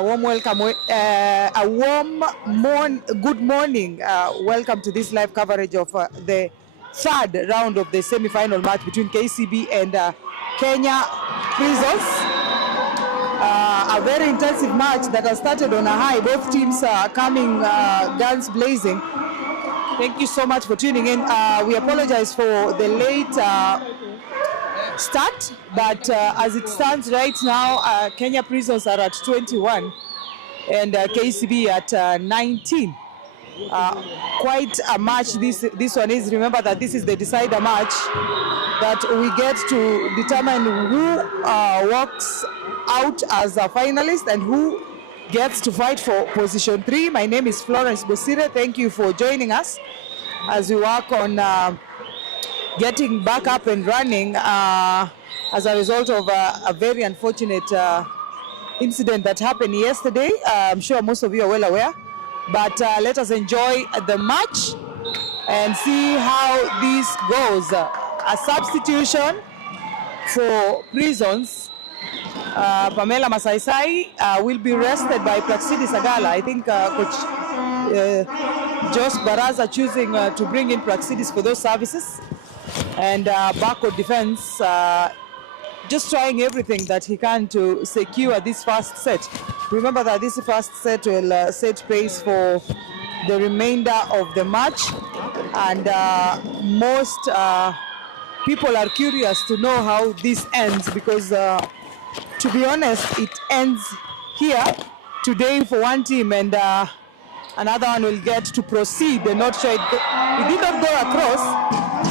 A warm welcome, good morning. Welcome to this live coverage of the third round of the semi-final match between KCB and Kenya Prisons. a very intensive match that has started on a high. Both teams are coming guns blazing. Thank you so much for tuning in. We apologize for the late start, but as it stands right now, Kenya Prisons are at 21 and KCB at 19. Quite a match this one is. Remember that this is the decider match that we get to determine who walks out as a finalist and who gets to fight for position 3. My name is Florence Bosire. Thank you for joining us as we work on getting back up and running as a result of a very unfortunate incident that happened yesterday. I'm sure most of you are well aware, but let us enjoy the match and see how this goes. A substitution for Prisons. Pamela Masaisai will be rested by Praxidi Sagala. I think Coach Josh Baraza choosing to bring in Praxidis for those services. And backward defense just trying everything that he can to secure this first set. Remember that this first set will set pace for the remainder of the match, and most people are curious to know how this ends, because to be honest, it ends here today for one team, and another one will get to proceed. They're not sure it did not go across.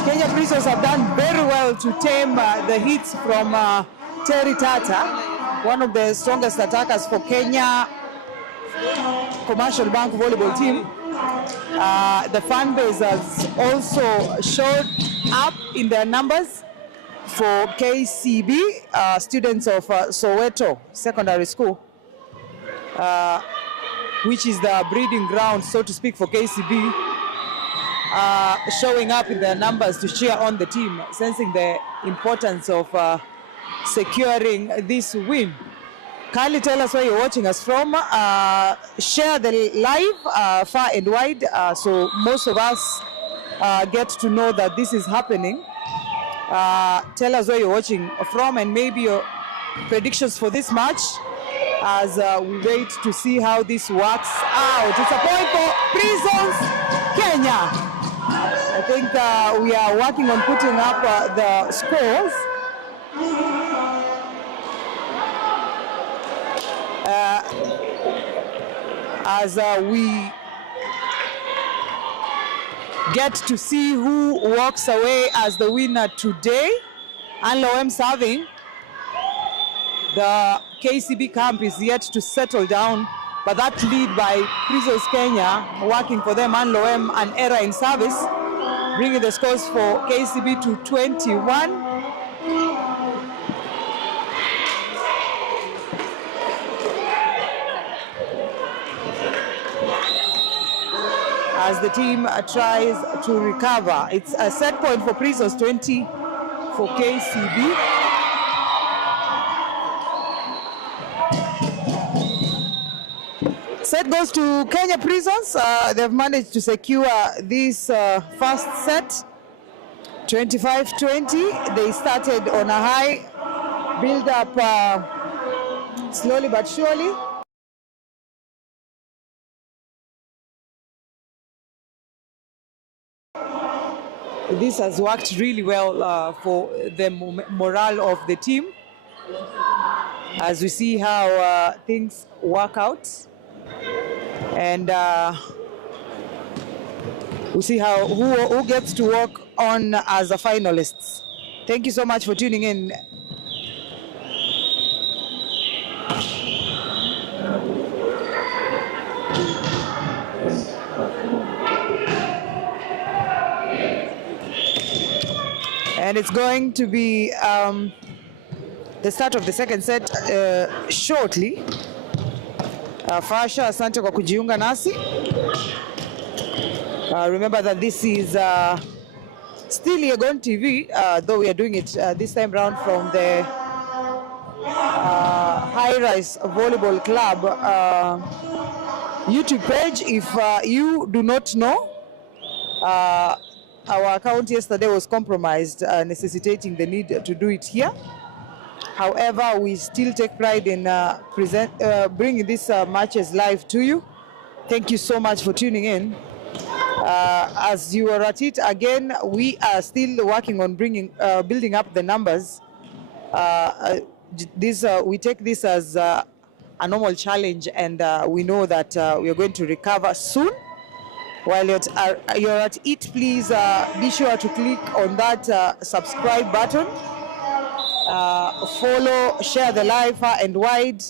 Kenya Prisons have done very well to tame the hits from Terry Tata, one of the strongest attackers for Kenya Commercial Bank volleyball team. The fan base has also showed up in their numbers for KCB, students of Soweto Secondary School, which is the breeding ground, so to speak, for KCB, showing up in their numbers to cheer on the team, sensing the importance of securing this win. Kindly tell us where you're watching us from. Share the live far and wide, so most of us get to know that this is happening. Tell us where you're watching from and maybe your predictions for this match as we wait to see how this works out. It's a point for Prisons Kenya. I think we are working on putting up the scores. As we get to see who walks away as the winner today. Anloem serving. The KCB camp is yet to settle down, but that lead by Prisons Kenya working for them, Anloem, an error in service, bringing the scores for KCB to 21. As the team tries to recover. It's a set point for Prisons, 20 for KCB. Set goes to Kenya Prisons. They've managed to secure this first set, 25-20. They started on a high, build up slowly but surely. This has worked really well for the morale of the team, as we see how things work out, and we see how who gets to work on as a finalists. Thank you so much for tuning in. And it's going to be the start of the second set shortly. Fasha, asante kwa kujiunga nasi. Remember that this is still Yegon TV, though we are doing it this time around from the High Rise Volleyball Club YouTube page. If you do not know, our account yesterday was compromised, necessitating the need to do it here. However, we still take pride in bringing these matches live to you. Thank you so much for tuning in. As you are at it again, we are still working on building up the numbers. We take this as a normal challenge, and we know that we are going to recover soon. While you're at it, please be sure to click on that subscribe button. Follow, share the live far and wide.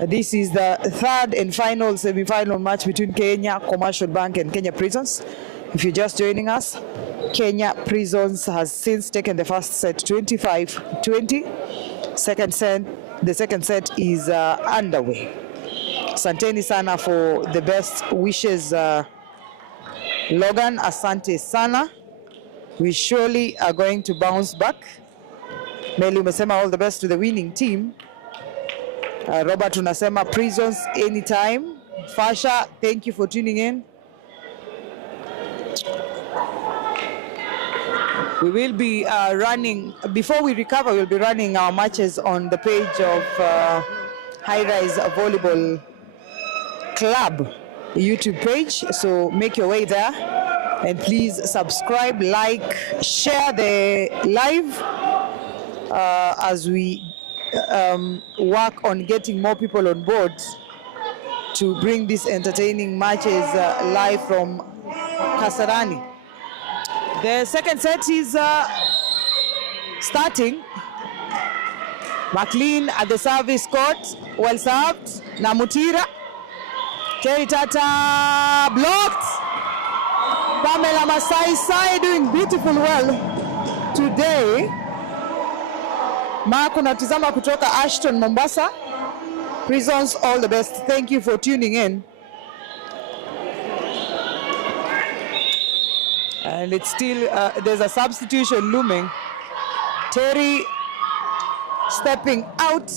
This is the third and final semi-final match between Kenya Commercial Bank and Kenya Prisons. If you're just joining us, Kenya Prisons has since taken the first set 25-20. The second set is underway. Asanteni sana for the best wishes, Logan. Asante sana. We surely are going to bounce back. Meli umesema all the best to the winning team. Robert unasema Prisons anytime. Fasha, thank you for tuning in. We will be running, before we recover, we'll be running our matches on the page of High Rise Volleyball Club YouTube page. So make your way there and please subscribe, like, share the live as we work on getting more people on board to bring these entertaining matches live from Kasarani. The second set is starting. McLean at the service court, well served. Namutira, Terry Tata blocked. Pamela Masai Sai doing beautiful well today. Mark unatizama kutoka Ashton, Mombasa. Prisons, all the best. Thank you for tuning in. And it's still, there's a substitution looming. Terry stepping out.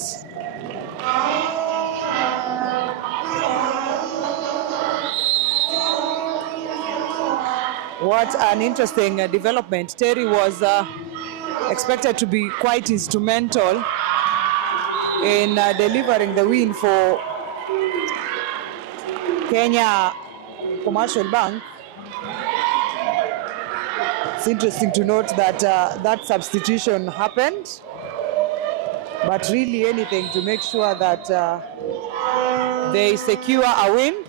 What an interesting development. Terry was expected to be quite instrumental in delivering the win for Kenya Commercial Bank. It's interesting to note that that substitution happened, but really anything to make sure that they secure a win.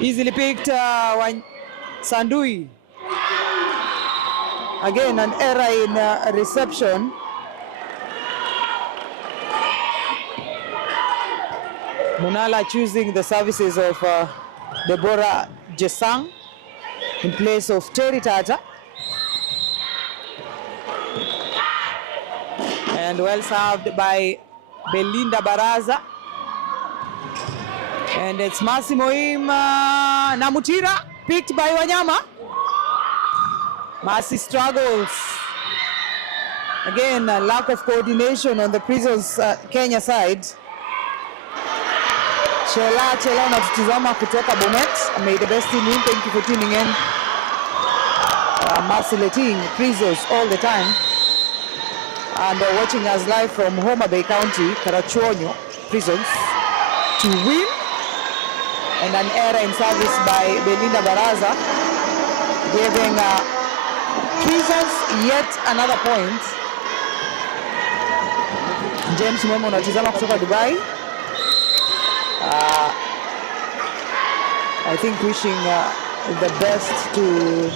Easily picked Sandui. Again, an error in reception. Munala choosing the services of Deborah Jesang in place of Terry Tata. And well served by Belinda Baraza. And it's Massimo Namutira, picked by Wanyama. Masi struggles. Again, a lack of coordination on the Prisons Kenya side. Chela unatutizama kutoka Bomet. May the best team win. Thank you for tuning in. Masi letting Prisons all the time. And watching us live from Homa Bay County, Karachuonyo Prisons to win. And an error in service by Belinda Baraza, giving Prisons yet another point. James Mwemo unatizama kutoka Dubai. I think wishing the best to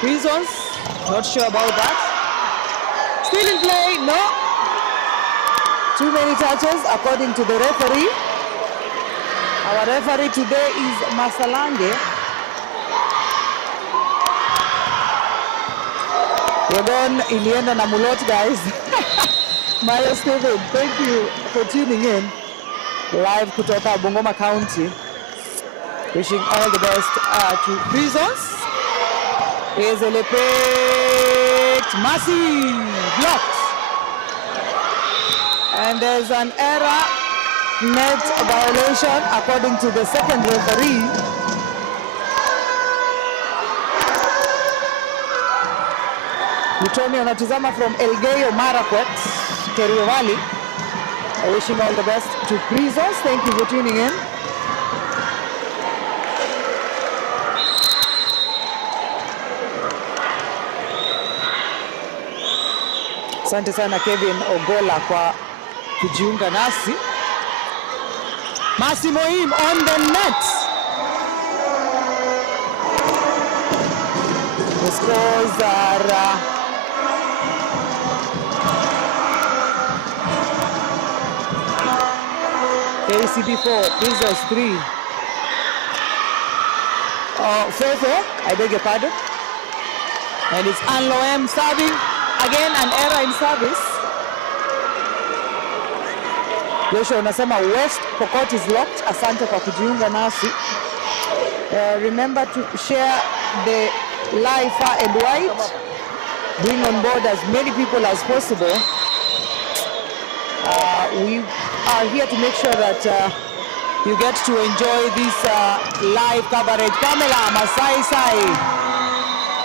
Prisons. Not sure about that. Still in play, no. Too many touches according to the referee. Our referee today is Masalange. Wegon ilienda na mulot, guys. Maya Steven, thank you for tuning in. Live kutoka Bungoma County. Wishing all the best to Prisons. Here's a lepet. Masi blocked. And there's an error. Net violation according to the second referee. Mutomi unatizama from Elgeyo Marakwet, Kerio Valley. Wishing all the best to Prisons. Thank you for tuning in. Asante sana Kevin Ogola kwa kujiunga nasi. Massimo Im on the net. The scores are KCB 4, Prisons 3. Fefe, I beg your pardon. And it's Anloem serving. Again, an error in service. Joshua unasema West Pokot is locked. Asante kwa kujiunga nasi. Remember to share the live far and wide. Bring on board as many people as possible. We are here to make sure that you get to enjoy this live coverage. Pamela Masai Sai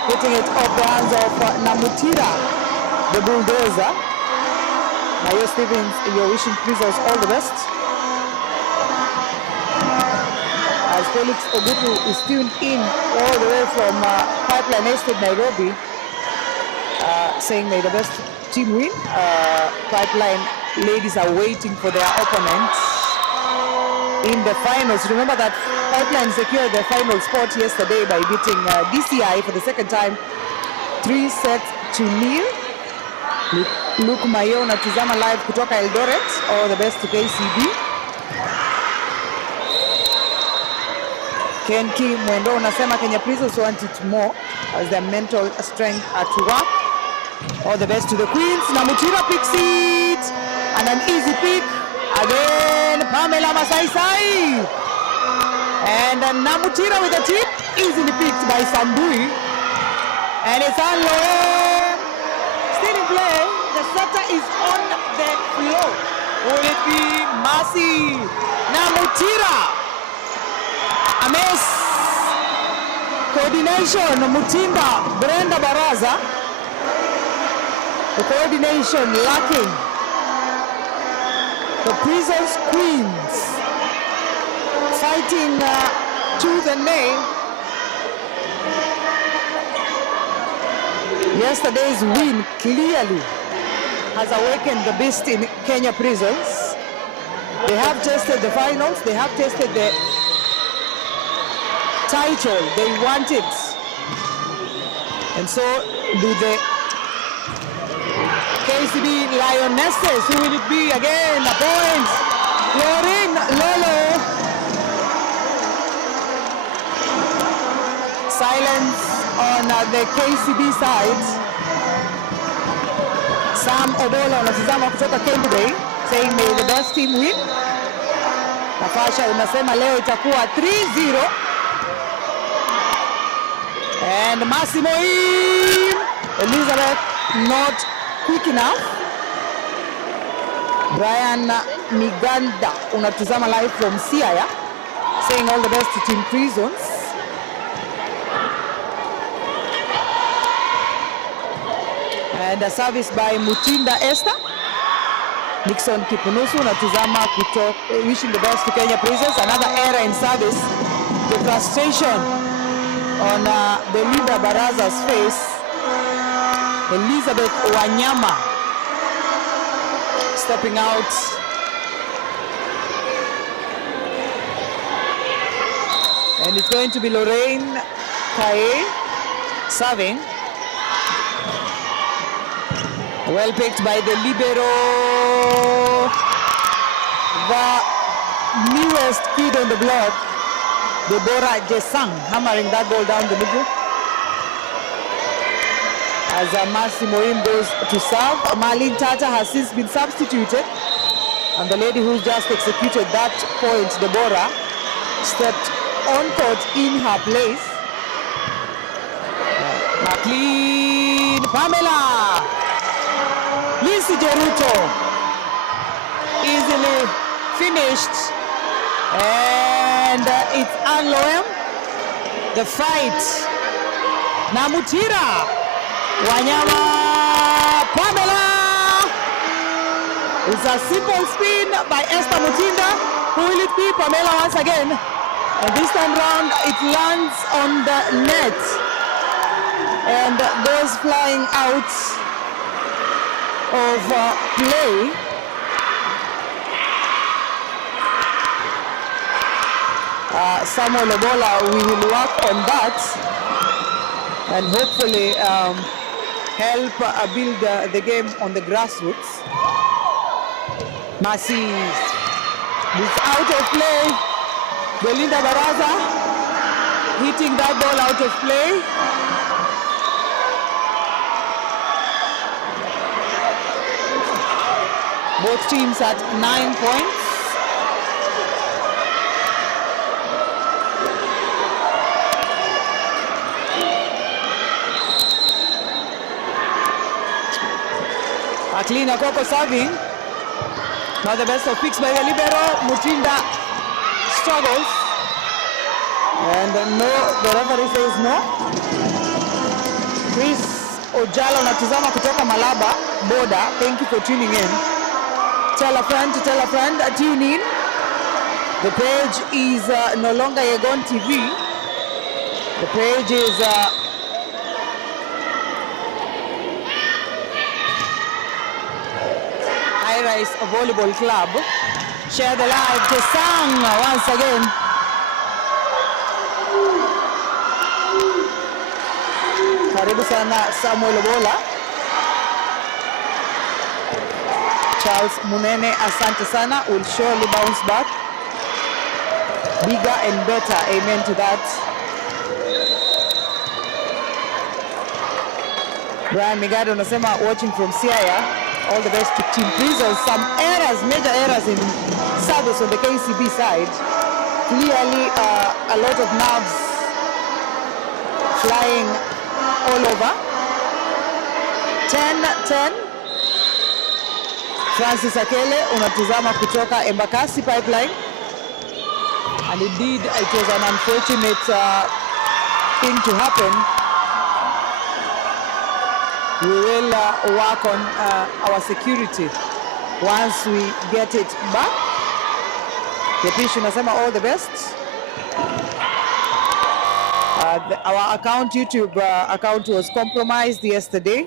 putting it off the hands of Namutira, the bulldozer. Mayo Stevens, you're wishing Prisons all the best. As Felix Ogutu is tuned in all the way from Pipeline Estate, Nairobi, saying may the best team win. Pipeline ladies are waiting for their opponents in the finals. Remember that Pipeline secured their final spot yesterday by beating DCI for the second time, 3-0. Luke Mayo unatizama live kutoka Eldoret. All the best to KCB. Ken Kim Mwendo unasema Kenya Prisons want it more as their mental strength at work. All the best to the Queens. Namutira picks it. And an easy pick. Again, Pamela Masai Sai. And Namutira with a tip. Easily picked by Sambui. And it's Anloe. Still in play. The setter is on the floor. Will it be Masi? Namutira. A miss. Coordination. Mutimba. Brenda Baraza. The coordination lacking. The Prisons Queens fighting tooth and nail. Yesterday's win clearly has awakened the beast in Kenya Prisons. They have tasted the finals, they have tasted the title they wanted. And so do the KCB Lionesses. Who will it be again? A point. Lauren Lolo. Silence on the KCB side. Sam Obola unatizama kutoka Kendu Bay saying may the best team win. Nafasha unasema leo itakuwa 3-0. And Massimo Im. Elizabeth not quick enough. Brian Miganda unatuzama live from Siaya saying all the best to Team Prisons. And a service by Mutinda Esther. Nixon Kipunusu unatuzama wishing the best to Kenya Prisons. Another error in service. The frustration on the leader Baraza's face. Elizabeth Wanyama stepping out. And it's going to be Lorraine Kaye serving. Well picked by the libero. The newest kid on the block, Deborah Jesang, hammering that ball down the middle. As Massimo Im goes to serve, Marlene Tata has since been substituted. And the lady who's just executed that point, Deborah, stepped on court in her place. McLean, Pamela, Lisi Jeruto, easily finished. And it's Anloem, the fight. Namutira, Wanyama. Pamela! It's a simple spin by Esther Mutinda. Who will it be? Pamela once again. And this time round, it lands on the net and goes flying out of play. Samuel Ebola, we will work on that and hopefully help build the game on the grassroots. Mercy is out of play. Belinda Baraza hitting that ball out of play. Both teams at 9 points. Aklina Koko serving. Not the best of picks by the libero. Mutinda struggles. And no, the referee says no. Chris Ojala unatizama kutoka Malaba Boda. Thank you for tuning in. Tell a friend to tell a friend. Tune in. The page is no longer Yegon TV. The page is Rise Volleyball Club. Share the live to Sang once again. Karibu sana Samuel Bola. Charles Munene, asante sana. Will surely bounce back. Bigger and better. Amen to that. Brian Migado unasema watching from Siaya. All the best to Team Prisons. Some errors, major errors in service on the KCB side. Clearly a lot of nerves flying all over. 10-10. Francis Akele unatizama kutoka Embakasi Pipeline. And indeed it was an unfortunate thing to happen. We will work on our security once we get it back. Kepish unasema all the best. Our account, YouTube account was compromised yesterday.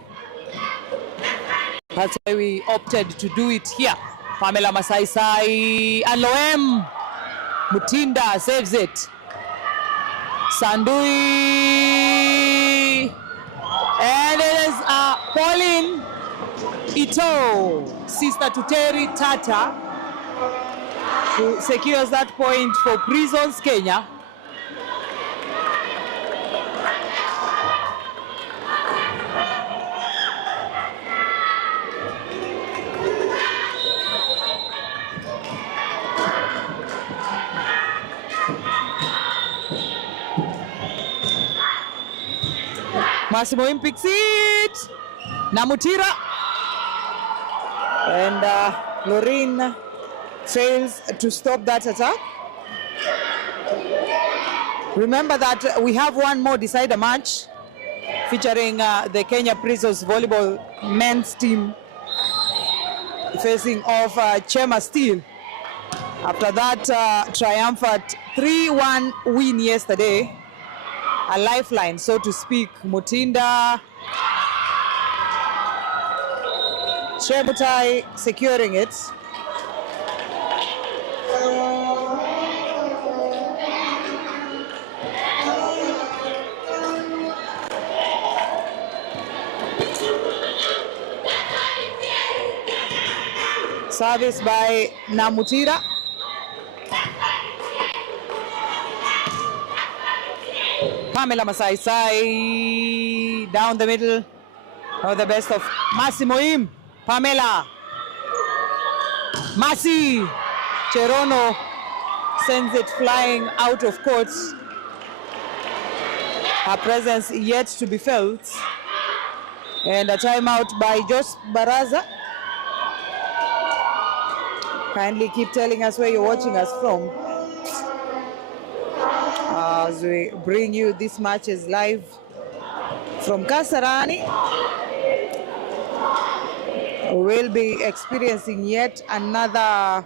That's why we opted to do it here. Pamela Masai and Loem Mutinda saves it. Sandui. And it is Pauline Ito, sister to Terry Tata, who secures that point for Prisons Kenya. Massimo picks it. Namutira. And Lorraine fails to stop that attack. Remember that we have one more decider match featuring the Kenya Prisons Volleyball men's team facing off Chema Steel. After that triumphant 3-1 win yesterday. A lifeline, so to speak. Mutinda, Chebutai securing it. Service by Namutira. Pamela Masai down the middle. Oh, the best of Massimo. Pamela. Masi. Cherono sends it flying out of court. Her presence yet to be felt. And a timeout by Josh Baraza. Kindly keep telling us where you're watching us from, as we bring you these matches live from Kasarani. will be experiencing yet another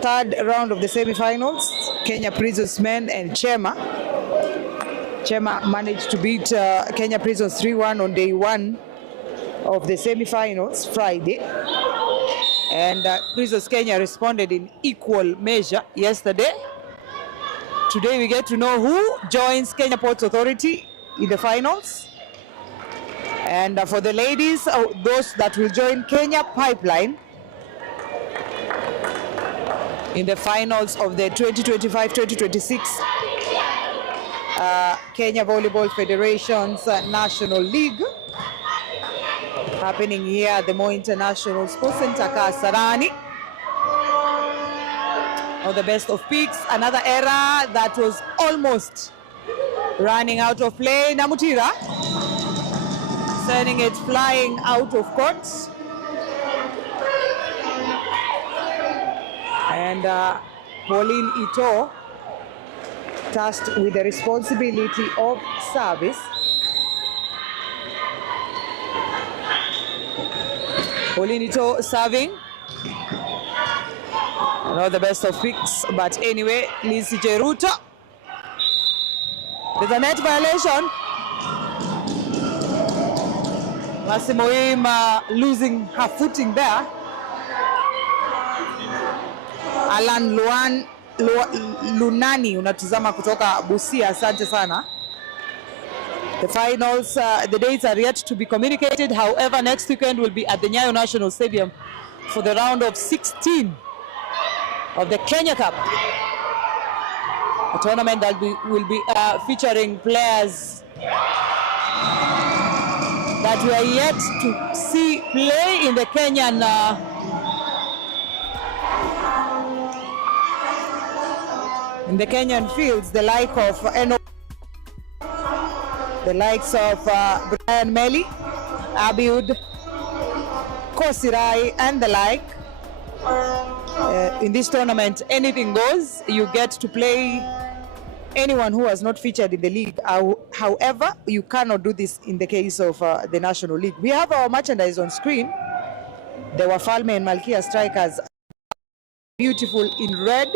third round of the semi-finals. Kenya Prisons men and Chema. Chema managed to beat Kenya Prisons 3-1 on day one of the semi-finals, Friday. And Prisons Kenya responded in equal measure yesterday. Today we get to know who joins Kenya Ports Authority in the finals. And for the ladies, those that will join Kenya Pipeline in the finals of the 2025-2026 Kenya Volleyball Federation's National League, happening here at the Moi International Sports Center, Kasarani. All the best of picks. Another era that was almost running out of play. Namutira sending it flying out of court. And Pauline Ito tasked with the responsibility of service. Pauline Ito serving. Not the best of picks, but anyway, Lizzie Jeruto. There's a net violation. Masimoim losing her footing there. Alan Lunani unatuzama kutoka Busia, asante sana. The finals, the dates are yet to be communicated. However, next weekend will be at the Nyayo National Stadium for the round of 16 of the Kenya Cup, a tournament that will be featuring players that we are yet to see play in the Kenyan fields, the like of the likes of Brian Melly, Abiud, Kosirai, and the like. In this tournament, anything goes. You get to play anyone who has not featured in the league. However, you cannot do this in the case of the National League. We have our merchandise on screen. The Wafalme and Malkia strikers, beautiful in red,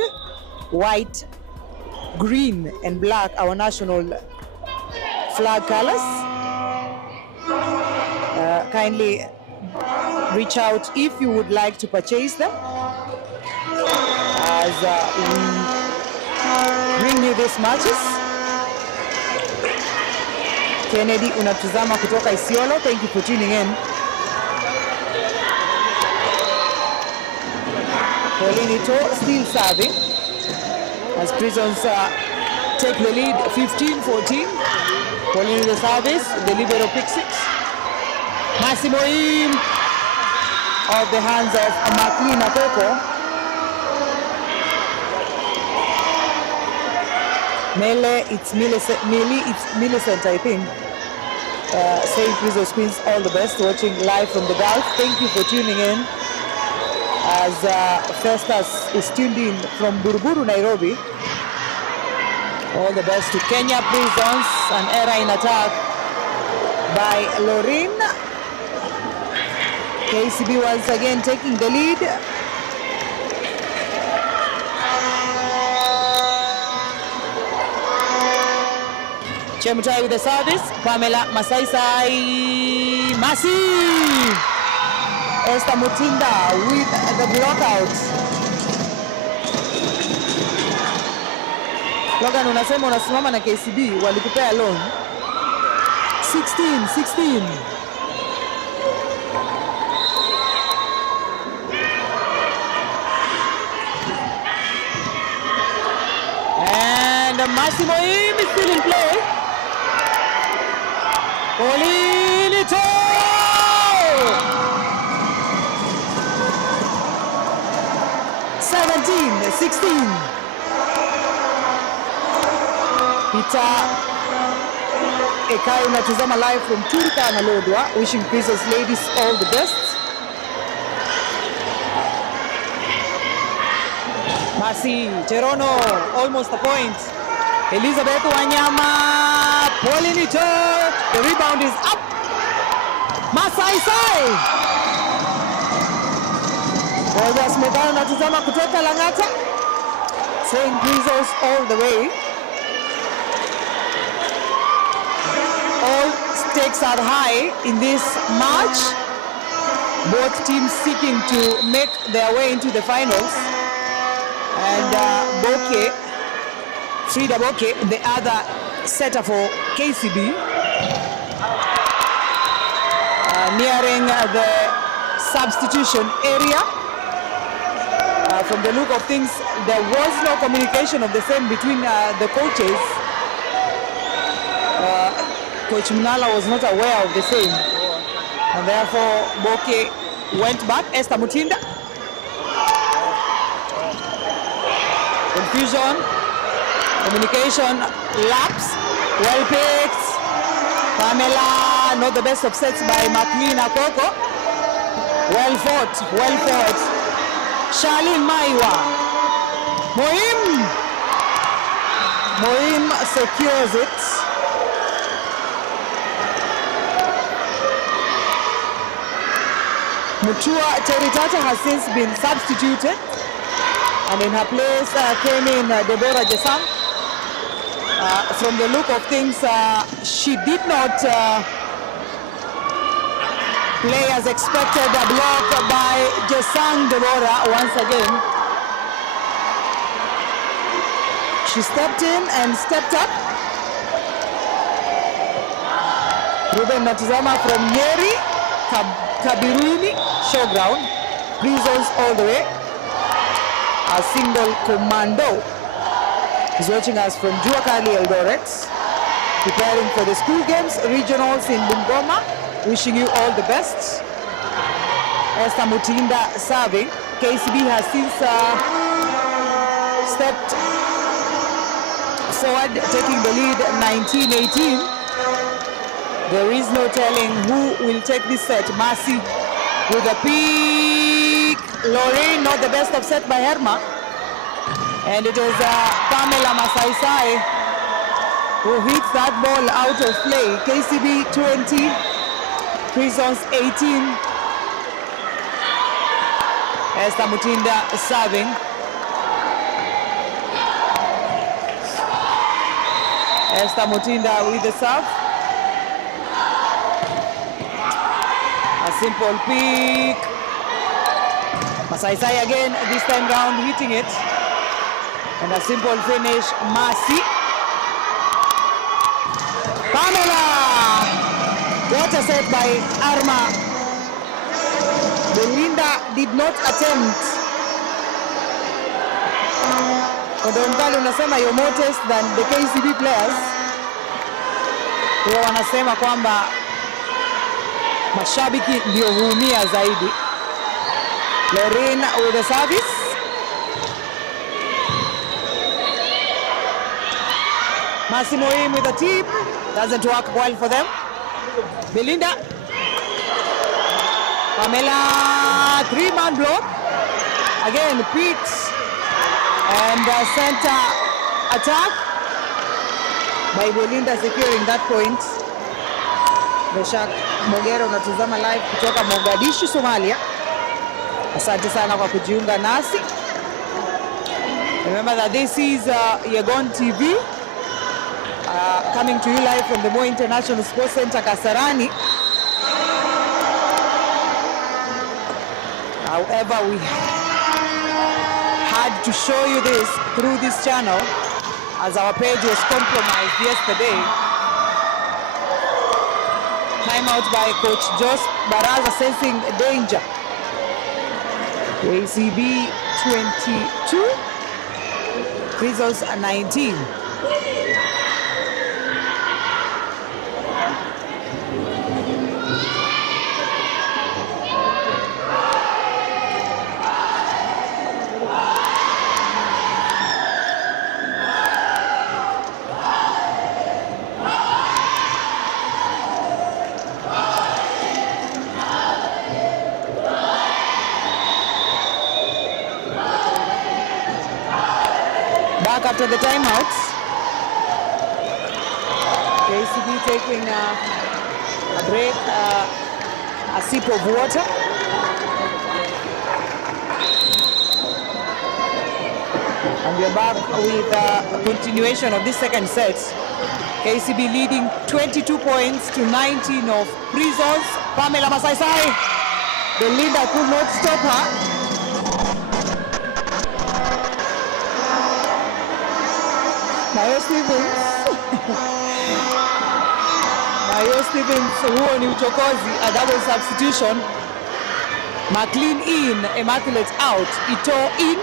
white, green, and black, our national flag colors. Kindly reach out if you would like to purchase them, as we bring you these matches. Kennedy unatuzama kutoka Isiolo, thank you for tuning in. Pauline Ito still serving as Prisons take the lead 15-14. Pauline the service, the libero pick 6. Massimo Im of the hands of Maclean Akoko. Mele, it's Millicent, I think. Saying Prisons Queens all the best, watching live from the Gulf. Thank you for tuning in. As Festus is tuned in from Buruburu, Nairobi. All the best to Kenya Prisons, an error in attack by Lorin. KCB once again taking the lead. Chemutai with the service. Pamela Masaisai Masi. Esther Mutinda with the blockout. Logan, unasema unasimama na KCB, walikupea loan. 16. And Massimo Im is still in play. Pauline Ito! 17-16. Peter Ekai unatuzama live from Turka na Lodwa, wishing Prisons ladies all the best. Masi, Cherono, almost a point. Elizabeth Wanyama, Pauline Ito, the rebound is up. Masaisai. Rogers Megano natazama kutoka Lang'ata. St. Grizzles all the way. All stakes are high in this match. Both teams seeking to make their way into the finals. And Frida Boke, the other setter for KCB, nearing the substitution area. From the look of things, there was no communication of the same between the coaches. Coach Munala was not aware of the same, and therefore Boke went back. Esther Mutinda. Confusion, communication lapse, well picked. Pamela, not the best of sets by McLean Akoko. Well fought, well fought. Charlene Maiwa. Moim secures it. Mutua Teritata has since been substituted, and in her place came in Deborah Jesam. From the look of things, she did not play as expected. A block by Jesam Deborah once again. She stepped in and stepped up. Ruben Natizama from Nyeri, Kabiruni Showground, Grizzles all the way. A single commando is watching us from Juakali Eldoret, preparing for the school games, regionals in Bungoma. Wishing you all the best. Esther Mutinda serving. KCB has since stepped forward, taking the lead 19-18. There is no telling who will take this set. Mercy with a peak. Lorraine, not the best of set by Herma. And it is Pamela Masaisai who hits that ball out of play. KCB 20, Prisons 18. Esther Mutinda serving. Esther Mutinda with the serve. A simple pick. Masaisai again, this time round hitting it. And a simple finish, Mercy. Pamela! What a set by Arma. Belinda did not attempt. Odonkali unasema you're more test than the KCB players. Huwa wanasema kwamba mashabiki ndio huumia zaidi. Lorraine with the service. Massimo in with the tip. Doesn't work well for them. Belinda. Pamela, three-man block. Again, Pete. And center attack by Belinda securing that point. Beshak Mogero unatazama live kutoka Mogadishu, Somalia. Asante sana kwa kujiunga nasi. Remember that this is Yegon TV, coming to you live from the Moi International Sports Center, Kasarani. However, we had to show you this through this channel as our page was compromised yesterday. Timeout by Coach Jos Baraza sensing danger. KCB 22, Grizzles 19. Back after the timeouts. KCB taking a break a sip of water. And we're back with a continuation of this second set. KCB leading 22 points to 19 of Prisons. Pamela Masaisai, the leader, could not stop her. Mayo Stevens. Mayo Stevens, huo ni uchokozi, a double substitution. McLean in, Immaculate out, Ito in,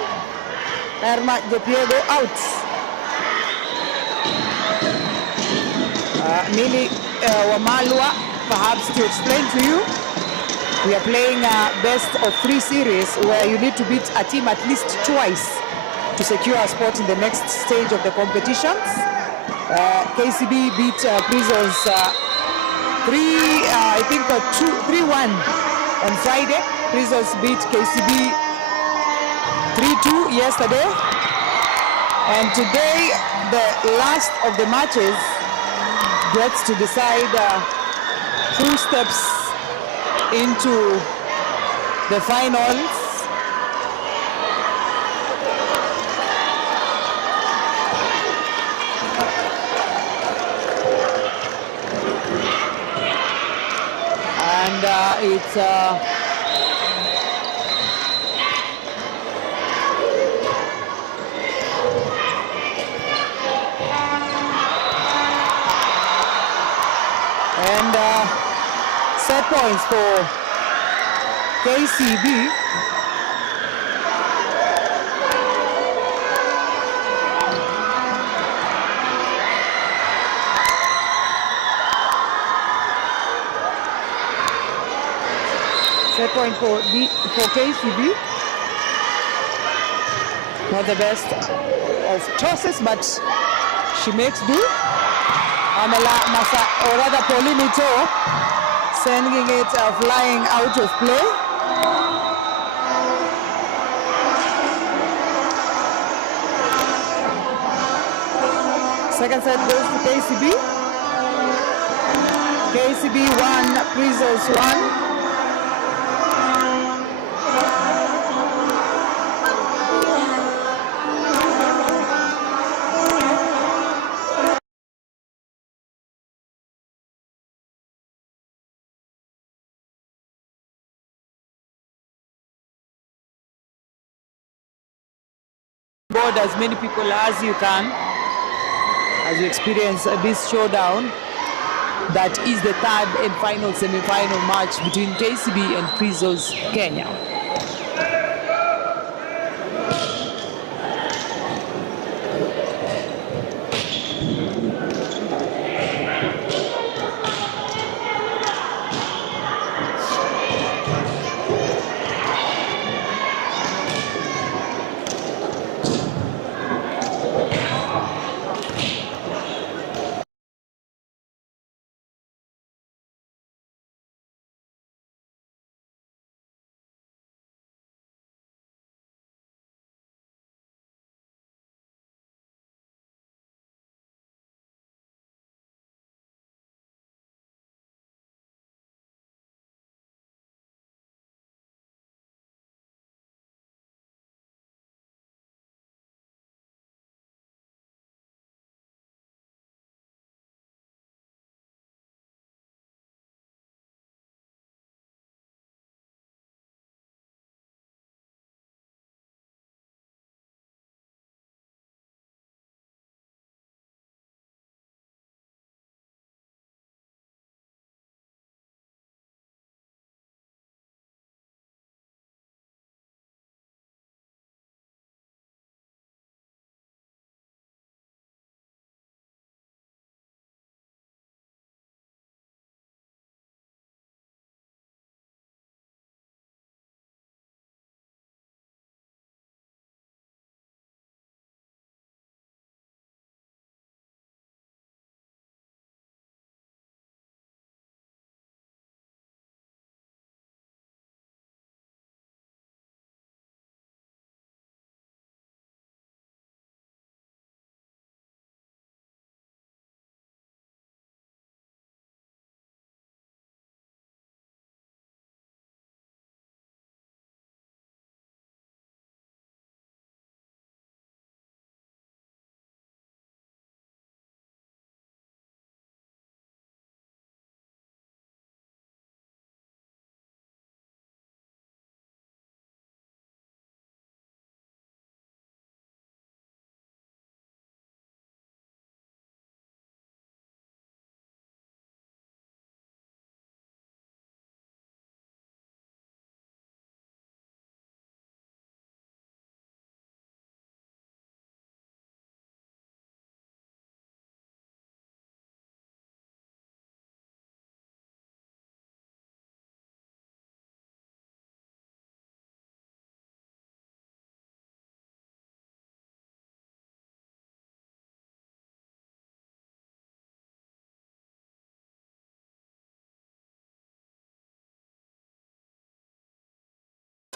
Erma Jepiego out. Nili Wamalwa, perhaps to explain to you, we are playing a best of 3 series where you need to beat a team at least twice to secure a spot in the next stage of the competitions. KCB beat Prisons 3-1 on Friday. Prisons beat KCB 3-2 yesterday. And today, the last of the matches gets to decide who steps into the finals. And it's set points for KCB. Set point for KCB. Not the best of tosses, but she makes do. Amela Masa, or rather Pauline Ito, sending it flying out of play. Second set goes to KCB. KCB 1, Prisons 1. Board as many people as you can as you experience this showdown that is the third and final semi-final match between KCB and Prisons Kenya.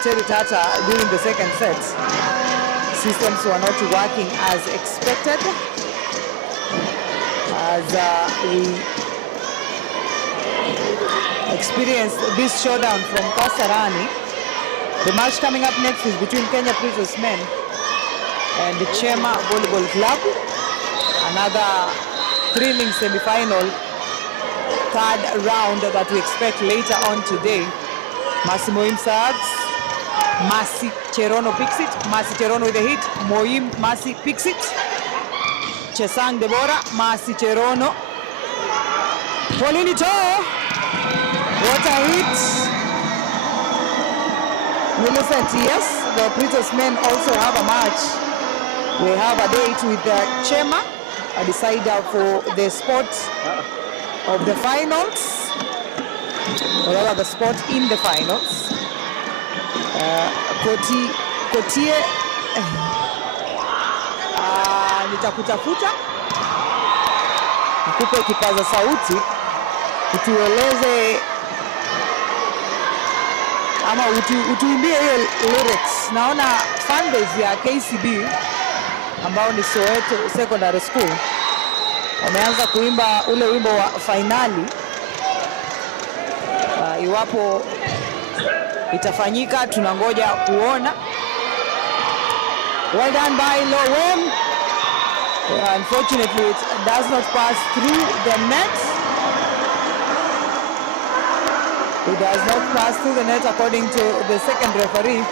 Terry Tata during the second set. Systems were not working as expected. As we experienced this showdown from Kasarani. The match coming up next is between Kenya Prisons Men and the Chema Volleyball Club. Another thrilling semi-final, third round that we expect later on today. Masi Moim serves, Masi Cherono picks it, Masi Cherono with a hit, Moim, Masi picks it, Chesang Deborah, Masi Cherono, Polinito, what a hit. Millicent, yes, the Princess Men also have a match. We have a date with Chema, a decider for the spot of the finals, or rather the spot in the finals. Kotie nitakutafuta nikupe kipaza sauti utueleze ama utuimbie hiyo lyrics. Naona fanbase ya KCB ambao ni Soweto Secondary School wameanza kuimba ule wimbo wa finali. Iwapo itafanyika tunangoja kuona. Well done by Lowem. Unfortunately it does not pass through the net. It does not pass through the net according to the second referee,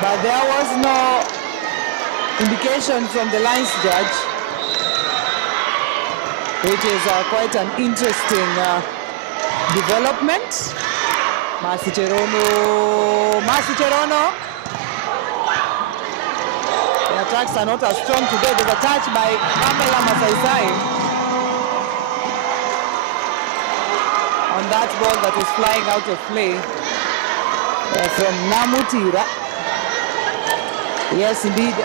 but there was no indication from the lines judge, which is quite an interesting development. Masi Cherono. The attacks are not as strong today. There's a touch by Pamela Masaisai on that ball that is flying out of play from Namutira. Yes, indeed.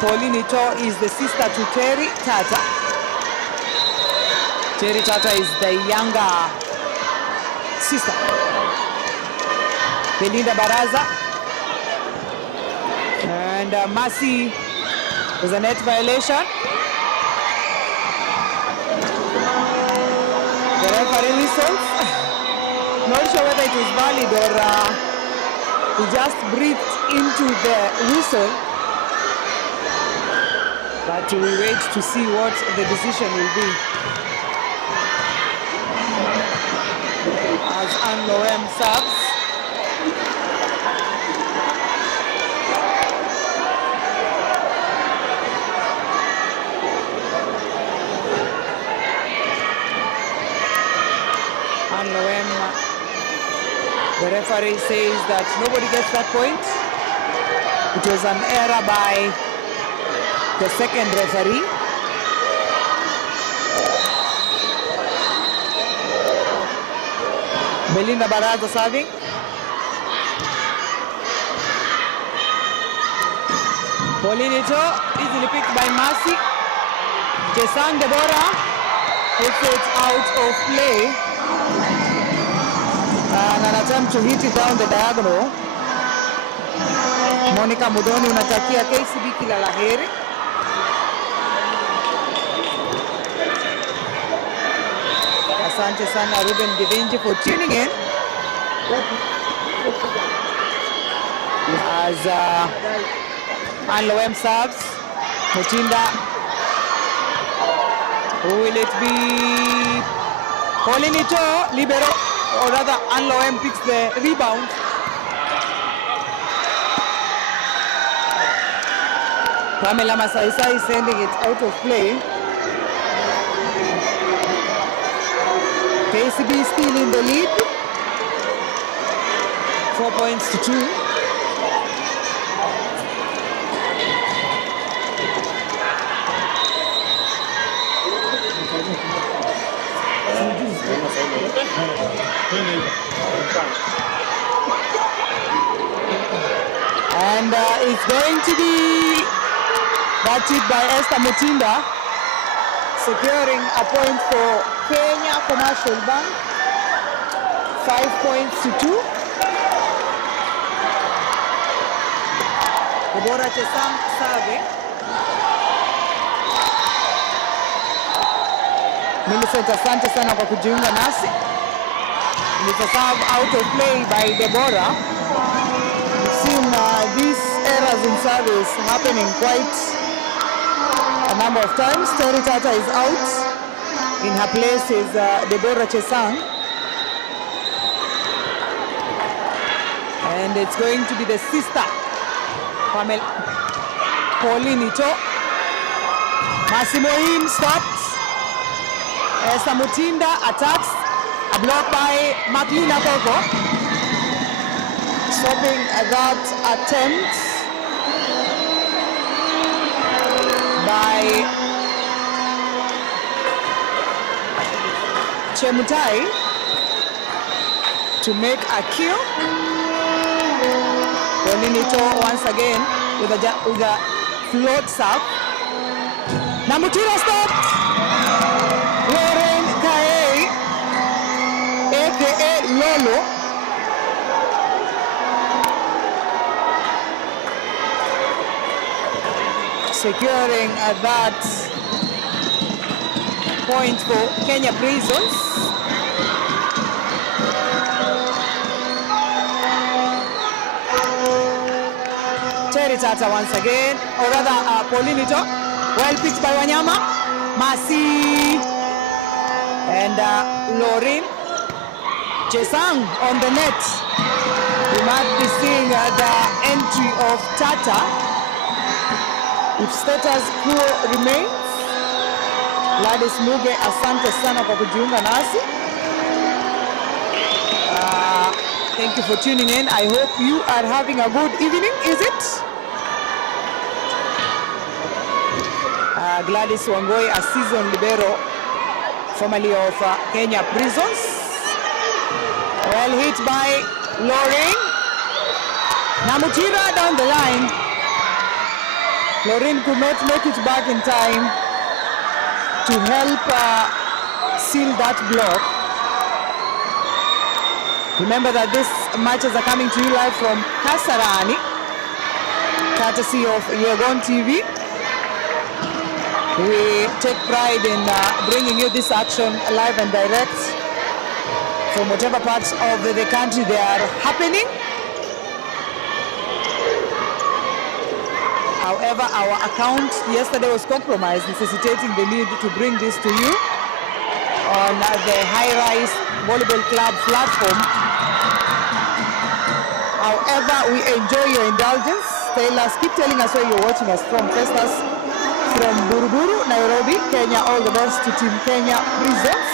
Pauline Ito is the sister to Terry Tata. Terry Tata is the younger sister. Belinda Baraza. And Masi is a net violation. The referee whistles. Not sure whether it was valid or he just breathed into the whistle. But we wait to see what the decision will be. As Anne Loem serves. The referee says that nobody gets that point. It was an error by the second referee. Belinda Baraza serving. Paulinito easily picked by Masi. Chesang Deborah puts it out of play. And an attempt to hit it down the diagonal. Monica Mudoni unatakia KCB kila laheri. Asante sana Ruben Givinji for tuning in. As Anne Loem serves, Mutinda. Who will it be? Paulinito, libero. Or rather, Anne Loem picks the rebound. Pamela Masaisai is sending it out of play. KCB still in the lead. 4 points to 2. And it's going to be batted by Esther Mutinda, securing a point for Kenya Commercial Bank. 5 points to 2. Deborah Chesang serving. Millicent, asante sana kwa kujiunga nasi. It's a serve out of play by Deborah. We've seen these errors in service happening quite a number of times. Terry Tata is out. In her place is Deborah Chesang. And it's going to be the sister, Pauline Ito. Massimoim stops. Samutinda attacks. A block by Maklina Koko. Stopping that attempt by Chemutai to make a kill. Polinito once again with a float serve. Namutira stopped. Lauren Kae, aka Lolo, securing that point for Kenya Prisons. Terry Tata once again, or rather Paulinito, well picked by Wanyama, Masi, and Lauren Chesang on the net. We might be seeing the entry of Tata. If status quo remains, Gladys Muge, asante sana kwa kujiunga nasi. Thank you for tuning in. I hope you are having a good evening, is it? Gladys Wangoi, a seasoned libero, formerly of Kenya Prisons. Well hit by Lauren. Namutira down the line. Lauren could not make it back in time to help seal that block. Remember that these matches are coming to you live from Kasarani, courtesy of Yegon TV. We take pride in bringing you this action live and direct from whatever parts of the country they are happening. However, our account yesterday was compromised, necessitating the need to bring this to you on the High Rise Volleyball Club platform. However, we enjoy your indulgence. Keep telling us where you're watching us from. First us from Buruburu, Nairobi, Kenya. All the best to Team Kenya Prisons.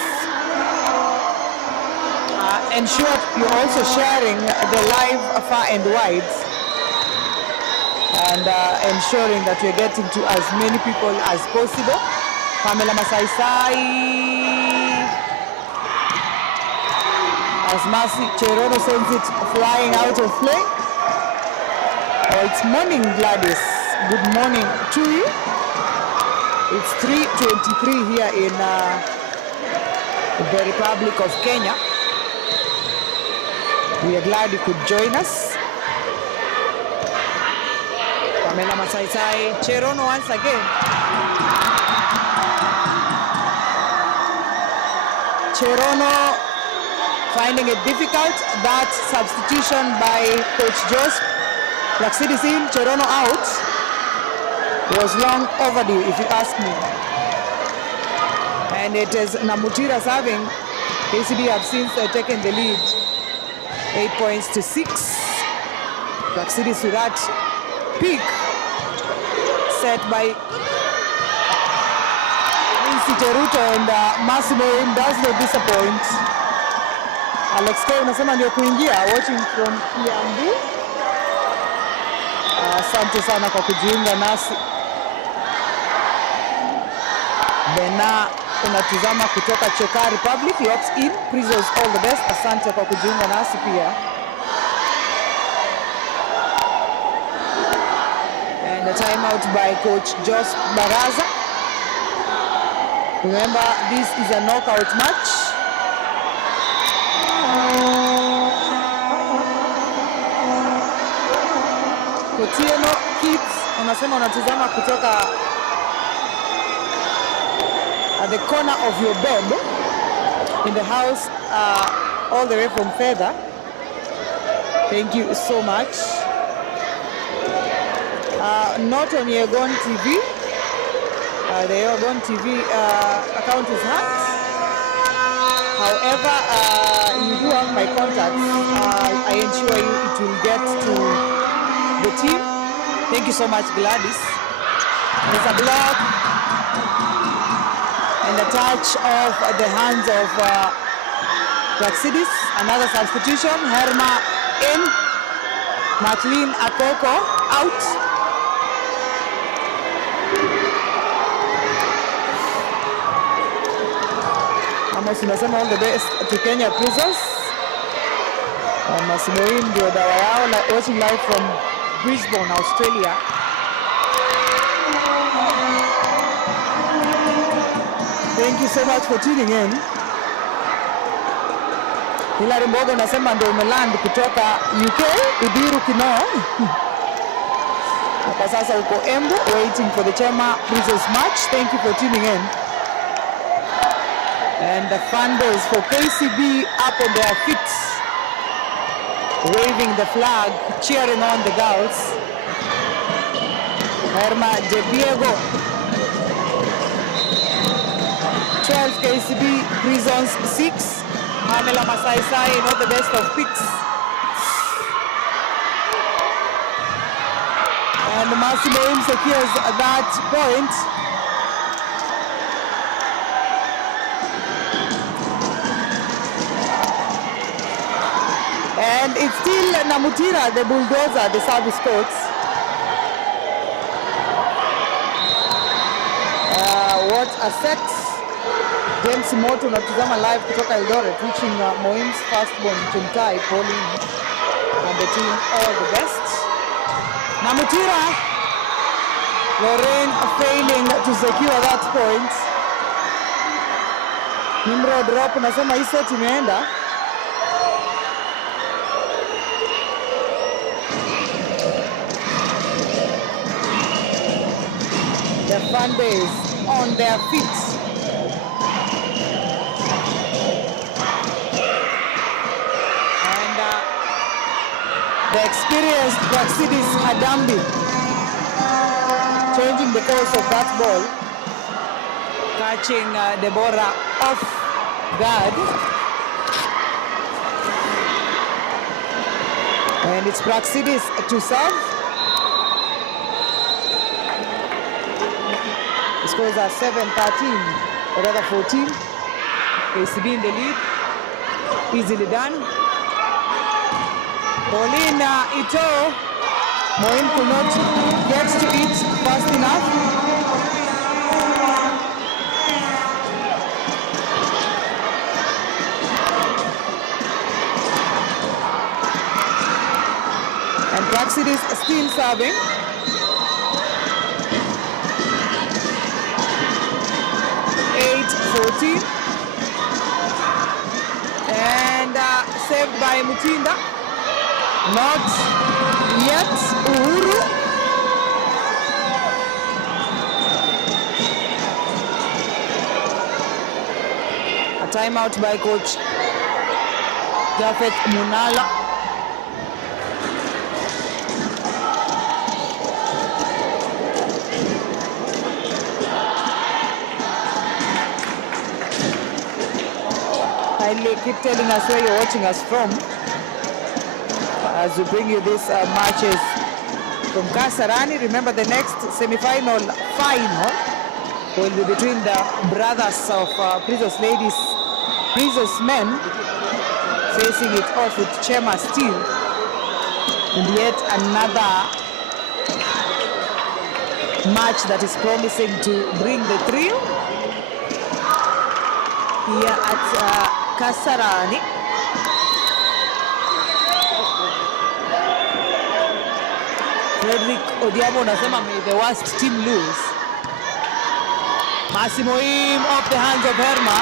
Ensure you're also sharing the live far and wide, and ensuring that we're getting to as many people as possible. Pamela Masaisai, as Mercy Cherono sends it flying out of play. Oh, it's morning, Gladys. Good morning to you. It's 3:23 here in the Republic of Kenya. We are glad you could join us. Pamela Masaisai, Cherono once again. Cherono finding it difficult. That substitution by Coach Joseph. Black City Seal, Cherono out. Was long overdue, if you ask me. And it is Namutira serving. KCB have since taken the lead. 8 points to 6. Black City Surat peak set by Vinci Teruto, and Massimo does not disappoint. Alex K unasema ndio kuingia, watching from Kiambu. Asante sana kwa kujiunga nasi. Bena unatuzama kutoka Choka Republic, locks in. Prisons, all the best. Asante kwa kujiunga nasi pia. And a timeout by Coach Jos Baraza. Remember, this is a knockout match. Kotieno, unasema unatizama kutoka at the corner of your bed in the house, all the way from Feather. Thank you so much. Not on Yegon TV. The Yegon TV account is hacked. However, you do have my contacts. I ensure you it will get to the team. Thank you so much, Gladys. There's a block and a touch of the hands of Praxidis. Another substitution. Herma in. McLean Akoko out. Amos unasema all the best to Kenya Prisons. Masimoin ndio dawa yao, watching live from Brisbane, Australia. Thank you so much for tuning in. Hilary Mbogo unasema ndio umeland kutoka UK, Udiru Kino. Kwa sasa uko Embu waiting for the Chema Prisons match. Thank you for tuning in. And the fan base for KCB up on their feet, waving the flag, cheering on the girls. Herma De Diego. 12 KCB Prisons 6. Pamela Masai Sai, not the best of picks. And Massimo secures that point. And it's still Namutira, the bulldozer, the service coach. What a set. James Moto unatazama live kutoka Eldoret, reaching Moim's firstborn Chumtai, Pauline, and the team all the best. Namutira, Lorraine failing to secure that point. Nimrod Rop unasema hii set imeenda. The fan base on their feet. And the experienced Praxidis Hadambi changing the course of that ball, catching Deborah off guard. And it's Praxidis to serve. The scores are 7-13, or rather 14. KCB in the lead. Easily done. Paulina Ito. Moin could not get to it fast enough. And Praxidis still serving. And saved by Mutinda. Not yet. Uhuru. A timeout by coach Jafet Munala. Keep telling us where you're watching us from as we bring you these matches from Kasarani. Remember, the next semi-final final will be between the brothers of Prisons Ladies, Prisons Men, facing it off with Chema Steel, and yet another match that is promising to bring the thrill here at Kasarani. Frederick Odiamo unasema may the worst team lose. Massimo Im off the hands of Herma.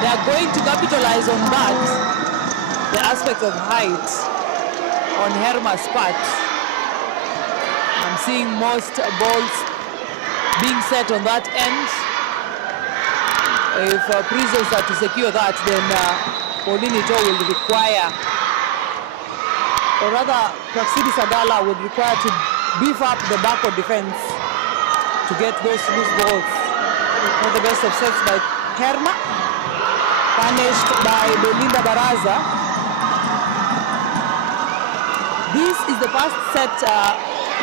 They are going to capitalize on that, the aspect of height on Herma's part. And seeing most balls being set on that end. If Prisons are to secure that, then Paulinito will require, or rather Praxidi Sagala would require to beef up the backward defense to get those loose balls. Not the best of sets by Herma, punished by Belinda Baraza. This is the first set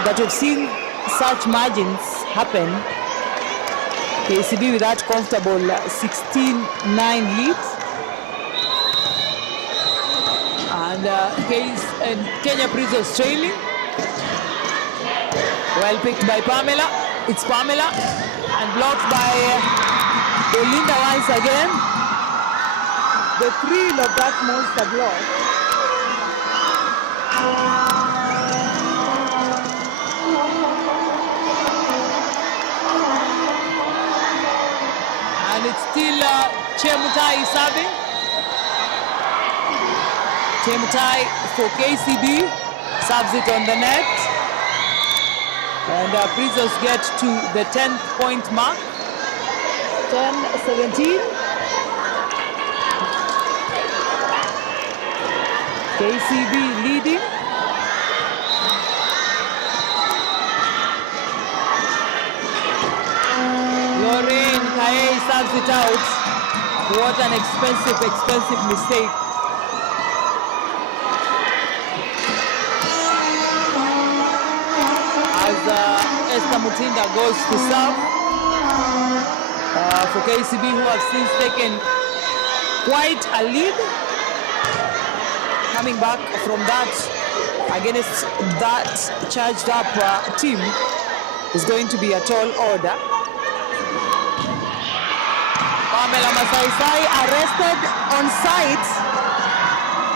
that we've seen such margins happen. KCB with that comfortable 16-9 lead. And Kenya Prisons trailing. Well picked by Pamela. It's Pamela. And blocked by Belinda once again. The thrill of that monster block. And it's still Chemutai serving. Chemutai for KCB, serves it on the net. And Prisons get to the 10th point mark. 10-17. KCB leading. Lorraine Kaye serves it out. What an expensive mistake. As Esther Mutinda goes to serve for KCB, who have since taken quite a lead. Coming back from that against that charged up team is going to be a tall order. Pamela Masaisai arrested on site.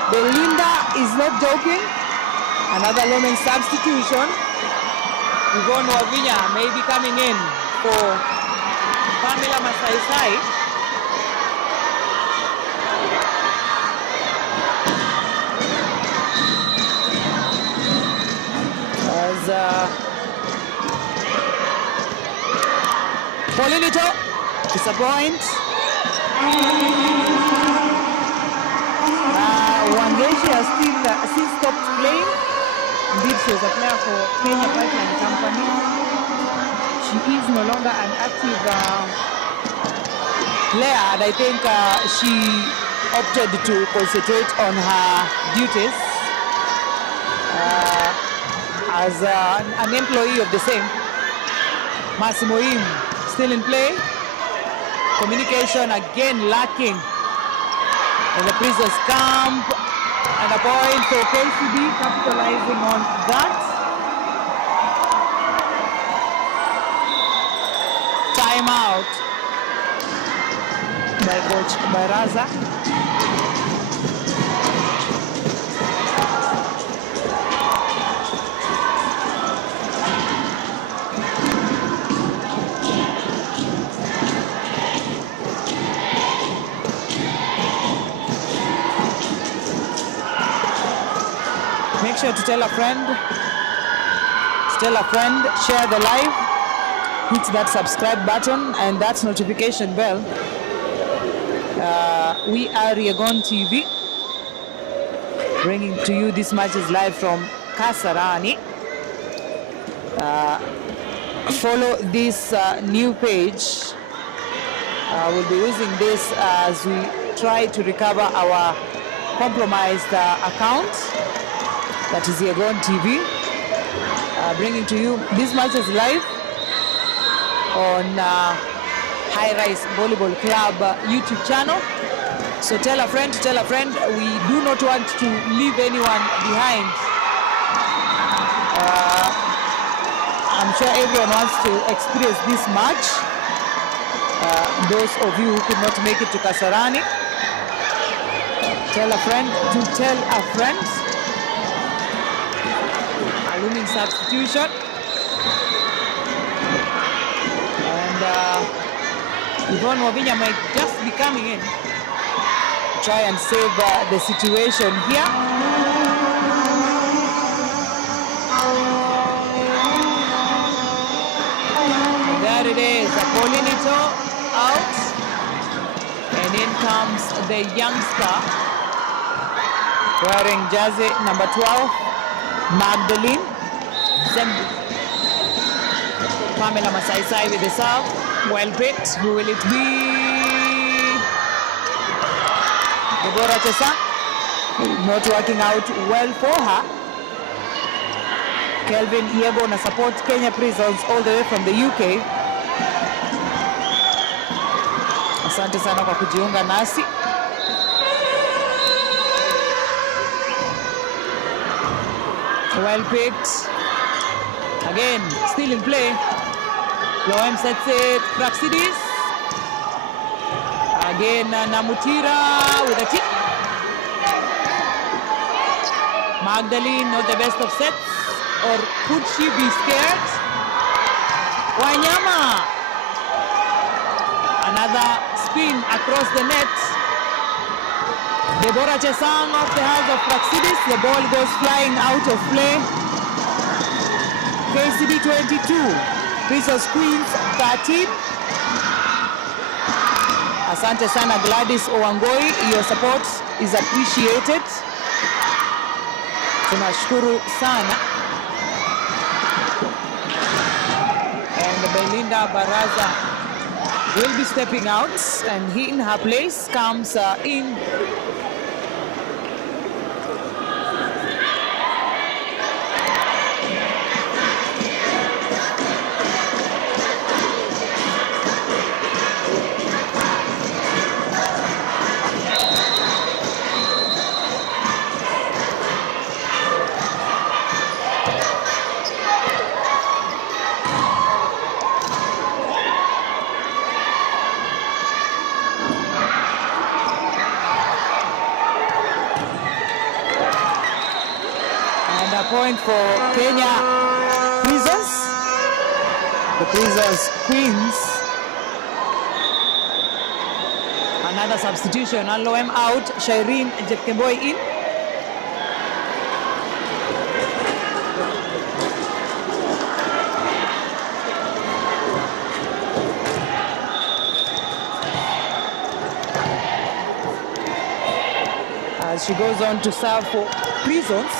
Belinda is not joking. Another women's substitution. Yvonne Wavinya may be coming in for Pamela Masaisai. Paulinito disappoint. Wangeshi has still stopped playing. Indeed, she was a player for Kenya Pipeline Company. She is no longer an active player, and I think she opted to concentrate on her duties as an employee of the same. Massimo Im still in play. Communication again lacking in the Prisons camp, and a point for KCB, capitalizing on that. Timeout by Coach Baraza. Make sure to tell a friend, share the live, hit that subscribe button and that notification bell. We are Yegon TV, bringing to you this matches live from Kasarani. Follow this new page. We'll be using this as we try to recover our compromised account. That is Yegon TV, bringing to you these matches live on High Rise Volleyball Club YouTube channel. So tell a friend, we do not want to leave anyone behind. I'm sure everyone wants to experience this match. Those of you who could not make it to Kasarani, tell a friend to tell a friend. Looming substitution, and Yvonne Wavinya might just be coming in, try and save the situation here. There it is, Paulinito out. And in comes the youngster wearing jersey number 12, Magdalene Zembi. Pamela Masai with the serve. Well picked. Who will it be? Deborah Chesa. Not working out well for her. Kelvin Yebo na support Kenya Prisons all the way from the UK. Asante sana kwa kujiunga nasi. Well picked. Again, still in play. Loem sets it. Praxidis. Again, Namutira with a kick. Magdalene, not the best of sets. Or could she be scared? Wanyama. Another spin across the net. Deborah Chesang off the hands of Praxidis. The ball goes flying out of play. KCB 22. Prisons Queens 13. Asante sana Gladys Owangoi. Your support is appreciated. Tunashukuru sana. And Belinda Baraza will be stepping out, and he in her place comes in point for Kenya Prisons. The Prisons Queens. Another substitution. Aloem out. Shireen Jepkemboi in. As she goes on to serve for Prisons.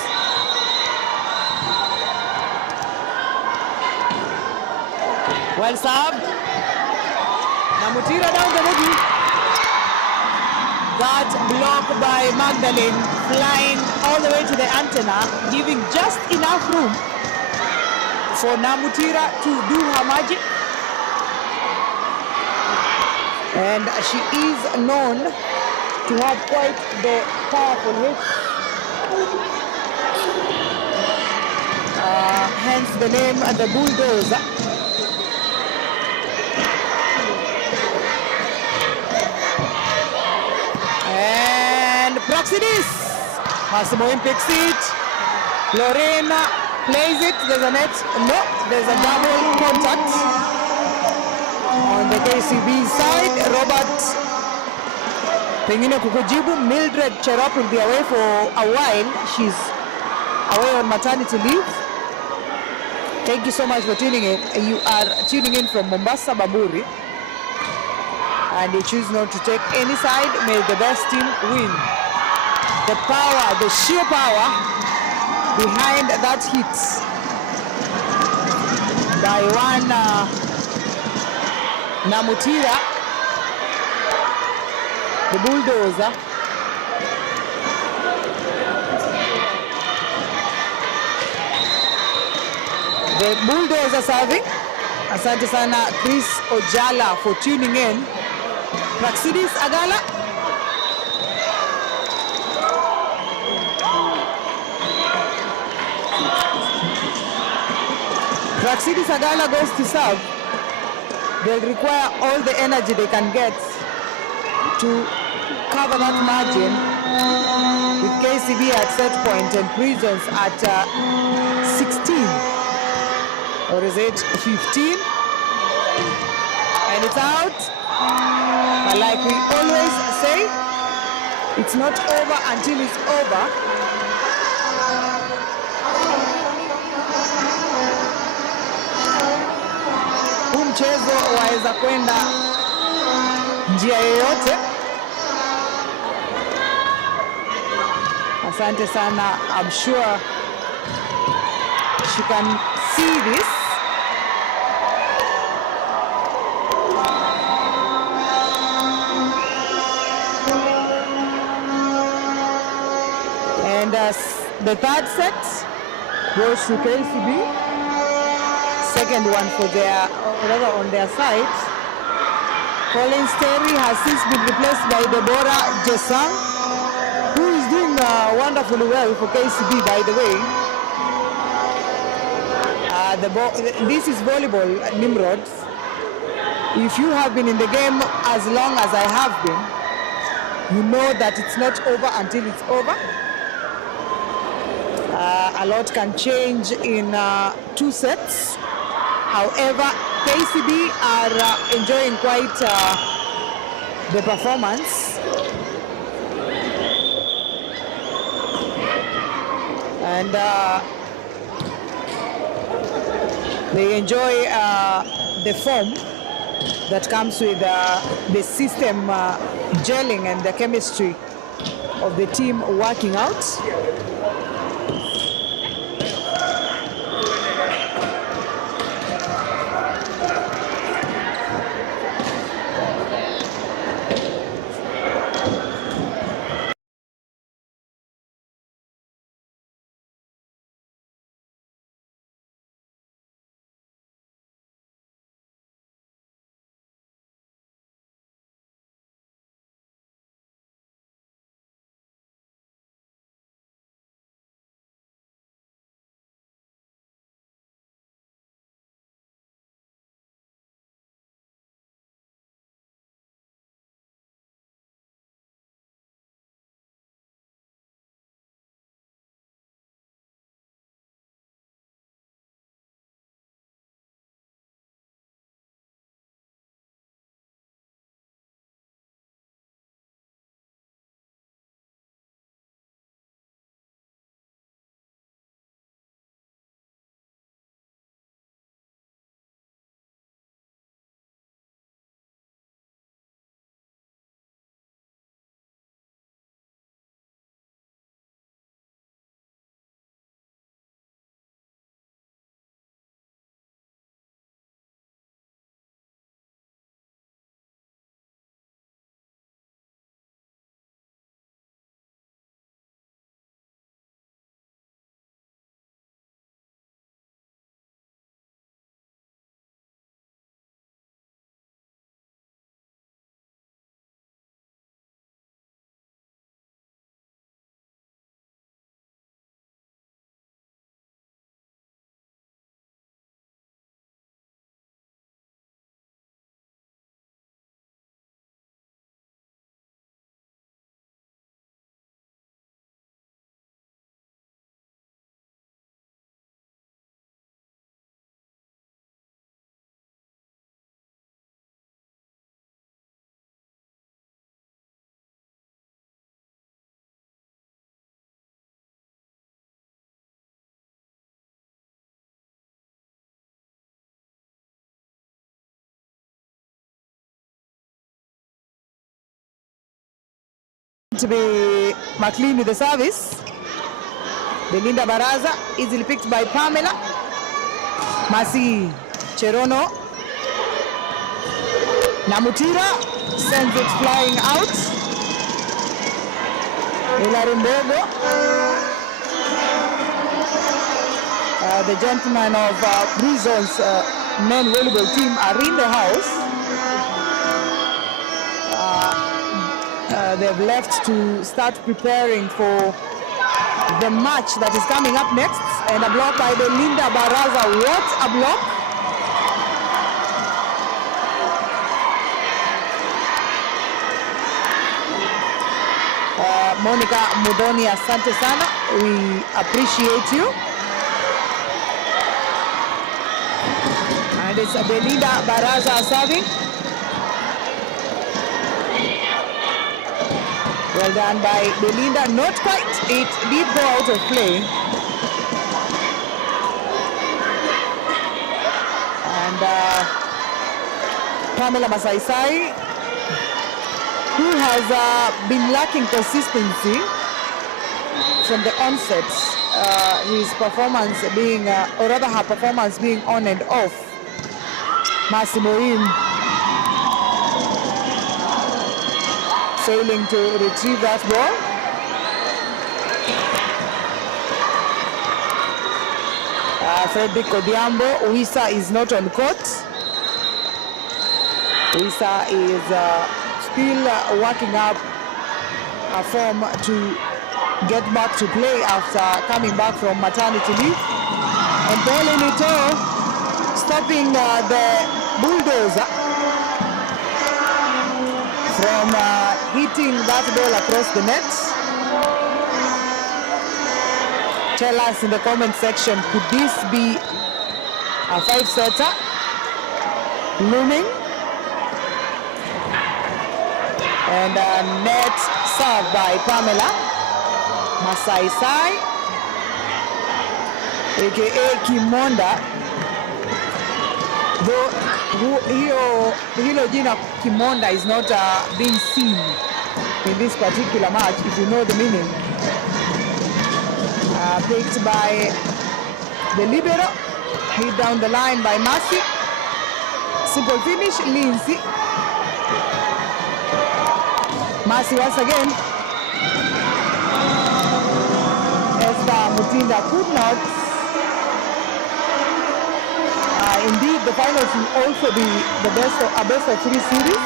Well served. Namutira down the middle. That block by Magdalene, flying all the way to the antenna, giving just enough room for Namutira to do her magic. And she is known to have quite the powerful hit. Hence the name the Bulldozer. Praxidis. Massimo picks it. Lorena plays it. There's a net. No, there's a double contact on the KCB side. Robert pengine kukujibu. Mildred Cherop will be away for a while. She's away on maternity leave. Thank you so much for tuning in. You are tuning in from Mombasa, Bamburi. And you choose not to take any side. May the best team win. The power, the sheer power behind that hit by one Namutira, the Bulldozer. The Bulldozer serving. Asante sana Chris Ojala for tuning in. Praxidis Agala. Praxidis Agala goes to serve. They'll require all the energy they can get to cover that margin, with KCB at set point and Prisons at 16. Or is it 15? And it's out. But like we always say, it's not over until it's over. huu mchezo waweza kwenda njia yoyote. Asante sana. I'm sure she can see this. And the third set goes to KCB. Second one for their, rather on their side. Collins Terry has since been replaced by Deborah Jesang, who is doing wonderfully well for KCB, by the way. This is volleyball, Nimrod. If you have been in the game as long as I have been, you know that it's not over until it's over. A lot can change in 2 sets. However, KCB are enjoying quite the performance. And they enjoy the form that comes with the system gelling and the chemistry of the team working out. To be McLean with the service. Belinda Baraza, easily picked by Pamela. Masi Cherono. Namutira sends it flying out. Ilarimbogo. The gentlemen of Brison's men volleyball team are in the house. They've left to start preparing for the match that is coming up next. And a block by Belinda Baraza. What a block! Monica Mudoni, asante sana. We appreciate you. And it's Belinda Baraza serving. Well done by Belinda. Not quite. It did go out of play. And Pamela Masaisai, who has been lacking consistency from the onset, his performance being, or rather her performance being on and off. Massimoim failing to retrieve that ball. Frederick Odiambo, Wisa is not on court. Wisa is still working up a form to get back to play after coming back from maternity leave. And Pauline Ito stopping the bulldozer from hitting that ball across the net. Tell us in the comment section, could this be a 5-setter looming? And a net serve by Pamela Masaisai, aka Kimonda. Though hilo jina Kimonda is not being seen in this particular match, if you know the meaning. Picked by the libero, hit down the line by Mercy. Simple finish, Lindsay. Mercy once again. Esther Mutinda could not. Indeed, the finals will also be the best of 3 series.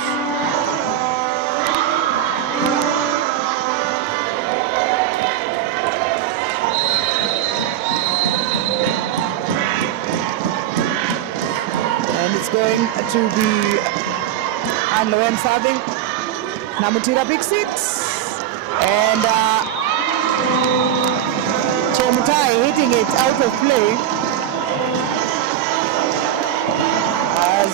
It's going to be Anne Loen serving. Namutira picks it. And Chemutai hitting it out of play. As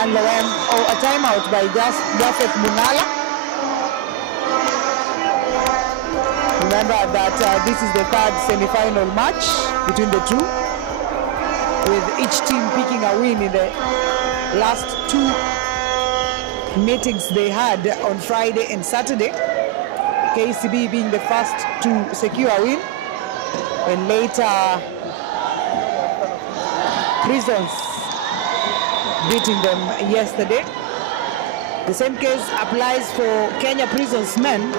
Anne Loen, a timeout by Jafet Munala. Remember that this is the 3rd semi-final match between the two, with each team picking a win in the last 2 meetings they had on Friday and Saturday. KCB being the first to secure a win, and later Prisons beating them yesterday. The same case applies for Kenya Prisons men.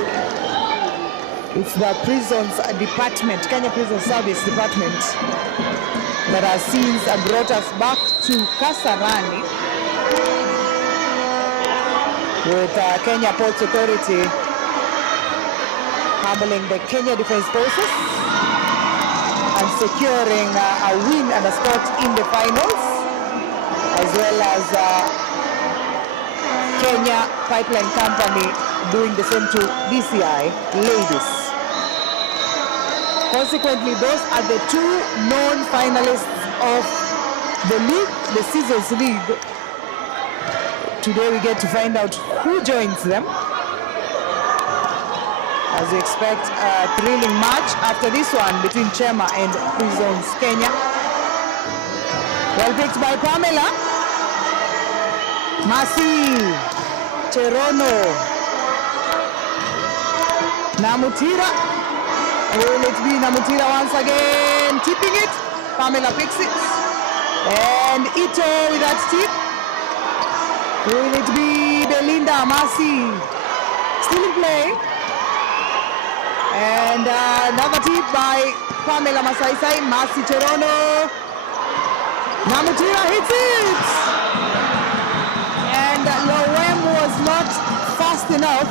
It's the Prisons Department, Kenya Prison Service Department, that has since brought us back to Kasarani, with Kenya Ports Authority handling the Kenya Defense Forces and securing a win and a spot in the finals, as well as Kenya Pipeline Company doing the same to DCI ladies. Consequently, those are the 2 known finalists of the league, the season's league. Today we get to find out who joins them, as we expect a thrilling match after this one between Chema and Prisons Kenya. Well picked by Pamela. Mercy, Cherono, Namutira. Will it be Namutira once again, tipping it? Pamela picks it. And Ito with that tip. Will it be Belinda? Mercy still in play. And another tip by Pamela Masaisai. Mercy Cherono. Namutira hits it. And Loem was not fast enough.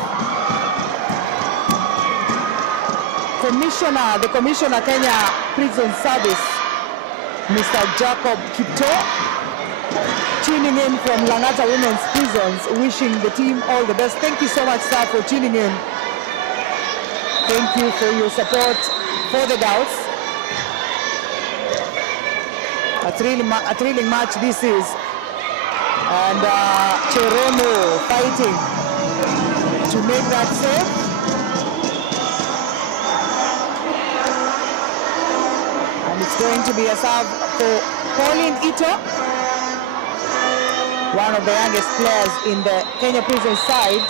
The Commissioner Kenya Prison Service, Mr. Jacob Kipto, tuning in from Langata Women's Prisons, wishing the team all the best. Thank you so much, sir, for tuning in. Thank you for your support for the girls. A thrilling match this is. And Cherono fighting to make that save. And it's going to be a serve for Pauline Ito. one of the youngest players in the Kenya Prison side.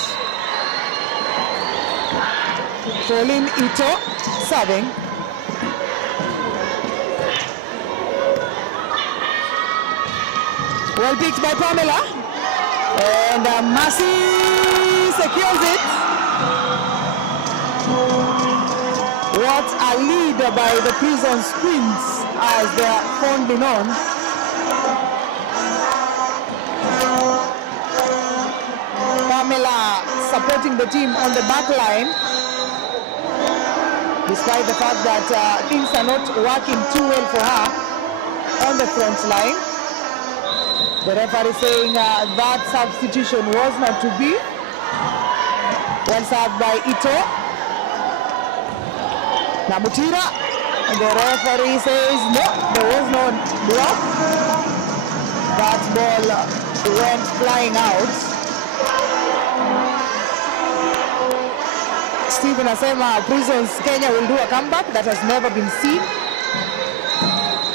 Pauline Ito serving. Well picked by Pamela. And Mercy secures it. What a lead by the Prison's Queens, as they are fondly known. Pamela supporting the team on the back line, despite the fact that things are not working too well for her on the front line. The referee saying that substitution was not to be. Well served by Ito. Namutira. And the referee says no, there was no block. That ball went flying out. Stephen Asema, Prisons Kenya will do a comeback that has never been seen.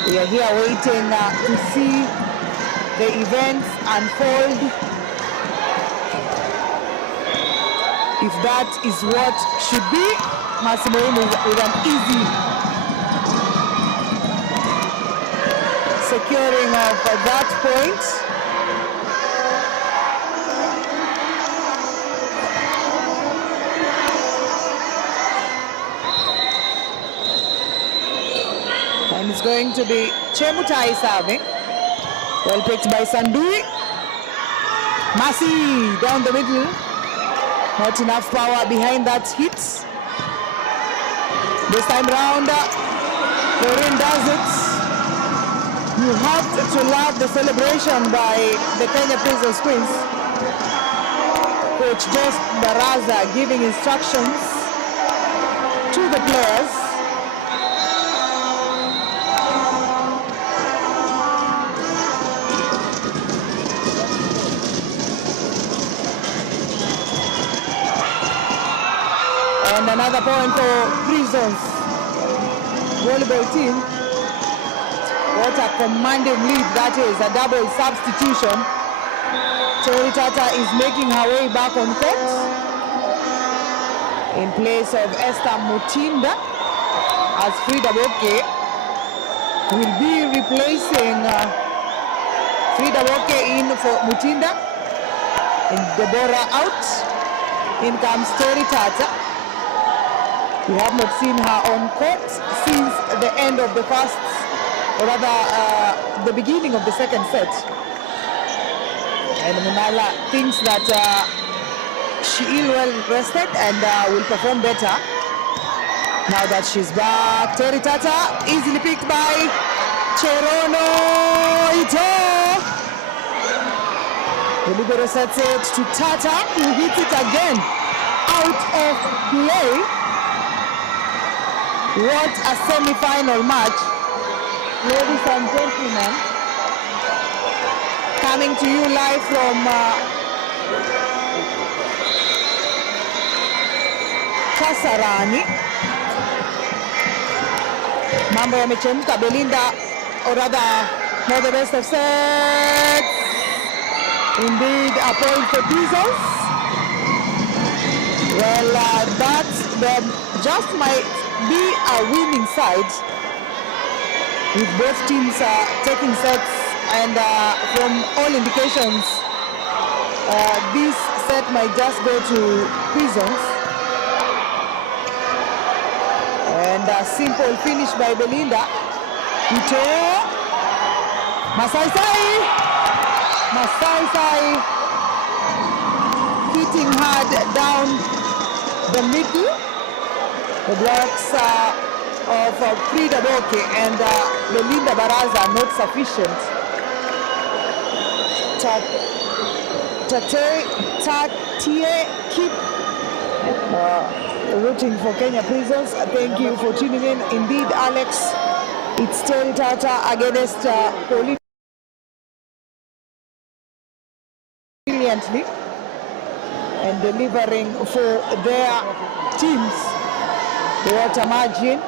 We are here waiting to see the events unfold. If that is what should be, Massimo with an easy securing of that point. And it's going to be Chemutai serving. Well picked by Sandui. Mercy down the middle. Not enough power behind that hit. This time round, Lauren does it. You have to love the celebration by the Kenya Prisons Queens. Coach Joseph Baraza giving instructions to the players. And another point for Prisons volleyball team. What a commanding lead that is, a double substitution. Tori Tata is making her way back on court in place of Esther Mutinda, as Frida Boke will be replacing Frida Boke in for Mutinda. And Deborah out. In comes Tori Tata. We have not seen her on court since the end of the first, or rather the beginning of the second set. And Munala thinks that she is well rested and will perform better now that she's back. Tori Tata easily picked by Cherono Ito. The libero sets it to Tata, who hits it again out of play. What a semi-final match, ladies and gentlemen. Coming to you live from Kasarani. Mambo yamechemka. Belinda, or rather, for the best of sets. Indeed, a point for Prisons. Well, that just might be a winning side, with both teams taking sets, and from all indications this set might just go to Prisons. And a simple finish by Belinda. Ito Masai hitting hard down the middle. The blocks of Frida Boke and Belinda Baraza are not sufficient. Tatie keep rooting for Kenya Prisons. Thank you for tuning in. Indeed, Alex, it's Tori Tata against Pauline brilliantly and delivering for their teams. What a margin.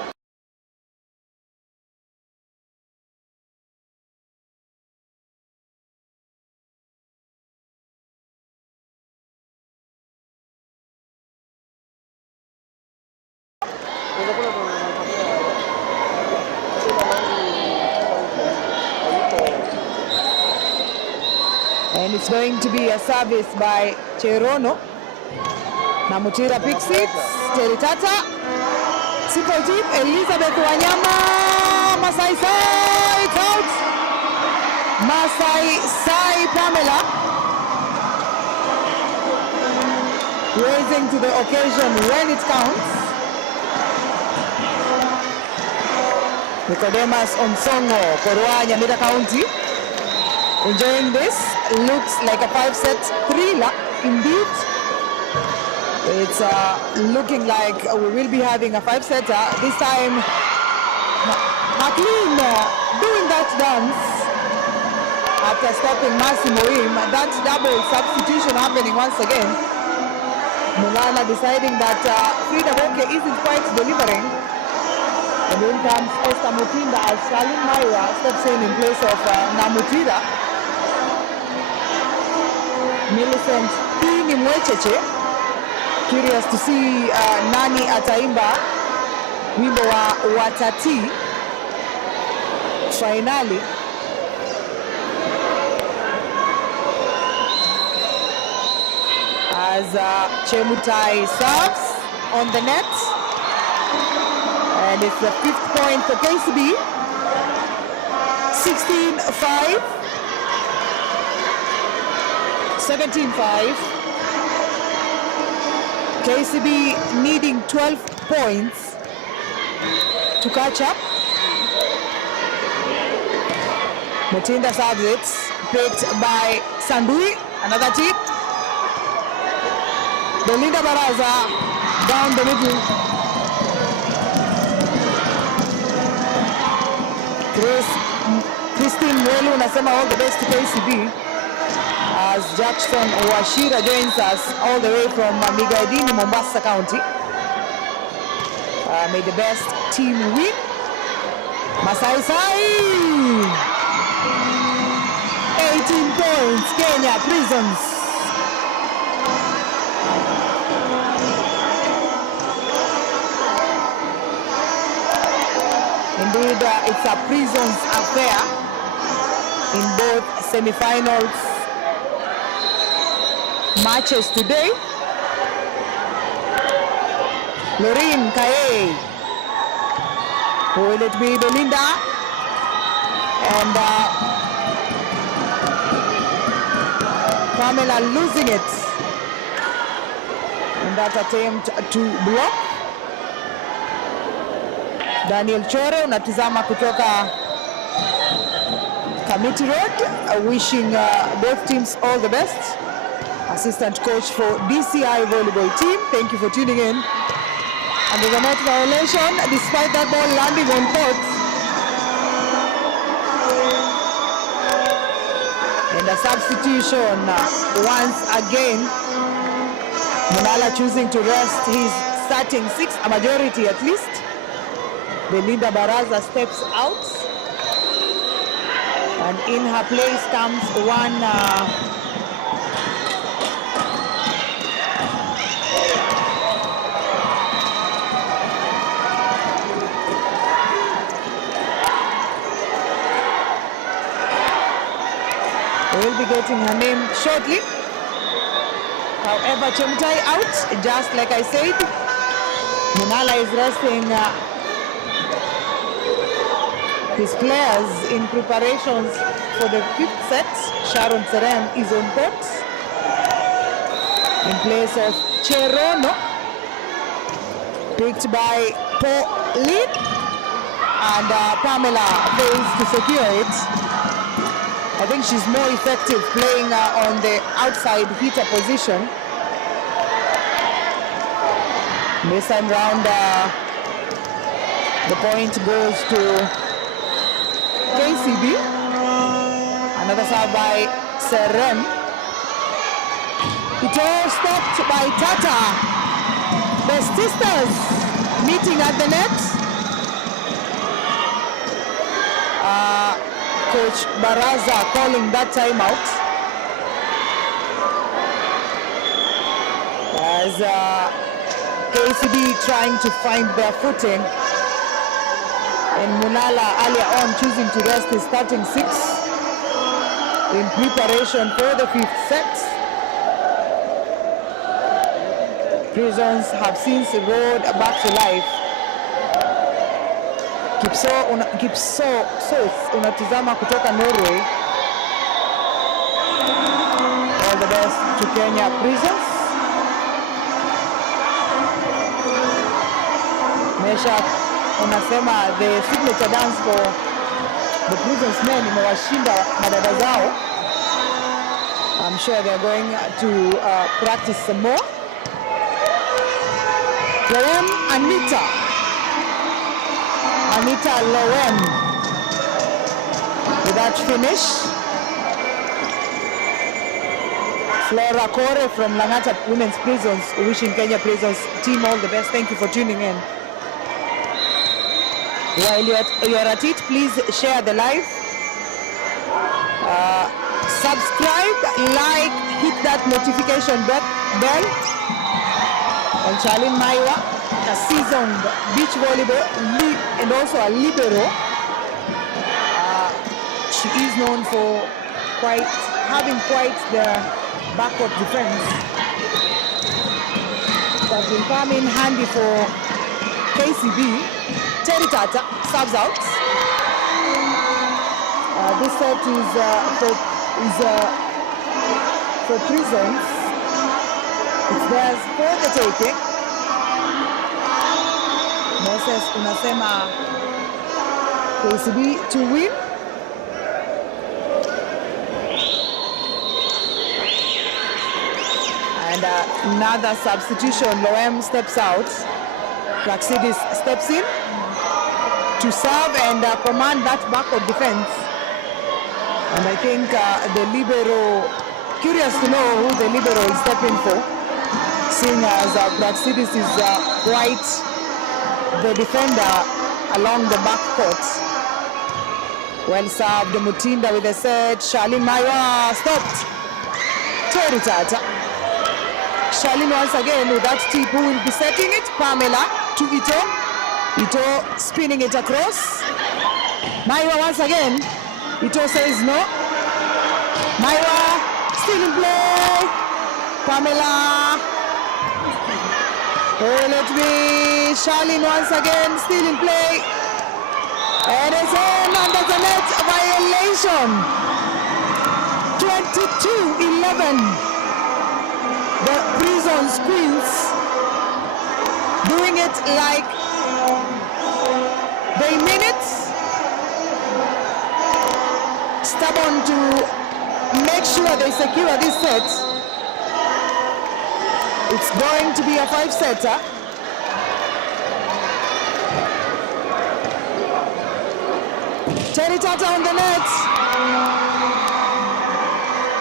And it's going to be a service by Cherono. Namutira picks it. Teritata. Simple tip. Elizabeth Wanyama. Masai Sai. It's out. Masai Sai Pamela. Raising to the occasion when it counts. Nicodemus Onsongo, Korwa, Nyamira County. Enjoying this. Looks like a 5-set thriller indeed. It's looking like we will be having a 5-setter. This time, McLean doing that dance after stopping Massimo Im. That double substitution happening once again. Mulana deciding that Frida Boke isn't quite delivering. And in comes Esther Mutinda as Shalin Maiwa steps in place of Namutira. Millicent Pini Mwecheche, curious to see nani ataimba wimbo wa Watati finally. As Chemutai serves on the net, and it's the 5th point for KCB. 16-5. 17-5. KCB needing 12 points to catch up. Mutinda serves it, picked by Sandui. Another tip. Belinda Baraza down the middle. Christine Mwelu nasema all the best to KCB. As Jackson Washira joins us all the way from Migaidini, Mombasa County. May the best team win. Masai Sai! 18 points, Kenya Prisons. Indeed, it's a Prisons affair in both semi-finals matches today. Lorraine Kaye. Will it be Belinda? And Pamela losing it in that attempt to block. Daniel Chore unatizama kutoka Committee Road, wishing both teams all the best. Assistant coach for DCI volleyball team, thank you for tuning in. And there's a net violation despite that ball landing on court. And a substitution once again. Munala choosing to rest his starting 6, a majority at least. Belinda Baraza steps out. And in her place comes one we'll be getting her name shortly. However, Chemutai out, just like I said. Munala is resting his players in preparations for the 5th set. Sharon Serem is on court in place of Cherono, picked by Pauline, and Pamela fails to secure it. I think she's more effective playing on the outside hitter position. This time round, the point goes to KCB. Another serve by Serem. It all stopped by Tata. The sisters meeting at the net. Coach Baraza calling that timeout as KCB trying to find their footing, and Munala earlier on choosing to rest his starting 6. in preparation for the 5th set. Prisons have since roared back to life. Kipsos unatizama kutoka Norway. All the best to Kenya Prisons. Mesha unasema the signature dance for the Prisons men imewashinda madada zao. I'm sure they're going to practice some more. Loem Anita Loem with that finish. Flora Kore from Langata Women's Prisons wishing Kenya Prisons team all the best. Thank you for tuning in. While you're at it, please share the live. Subscribe, like, hit that notification bell. And Charlene Maiwa, a seasoned beach volleyball and also a libero. She is known for having quite the backward defense that will come in handy for KCB. Terry Tata subs out. This set is for Prisons. It's theirs for the taking. Moses unasema KCB to win. And another substitution. Loem steps out. Praxidis steps in to serve and command that backward defense. And I think the libero, curious to know who the libero is stepping for, seeing as Praxidis is quite the defender along the back court. Well served, Mutinda with a set. Charlene Maiwa stopped. Terry Tata. Charlene once again with that tip, who will be setting it. Pamela to Ito. Ito spinning it across. Maiwa once again. Ito says no. Maiwa still in play. Pamela. Oh, let me. Charlene once again still in play. And it's in under the net violation. 22-11. The Prisons Queens doing it like they mean it. Stubborn to make sure they secure this set. It's going to be a 5-setter. Terry Tata on the net.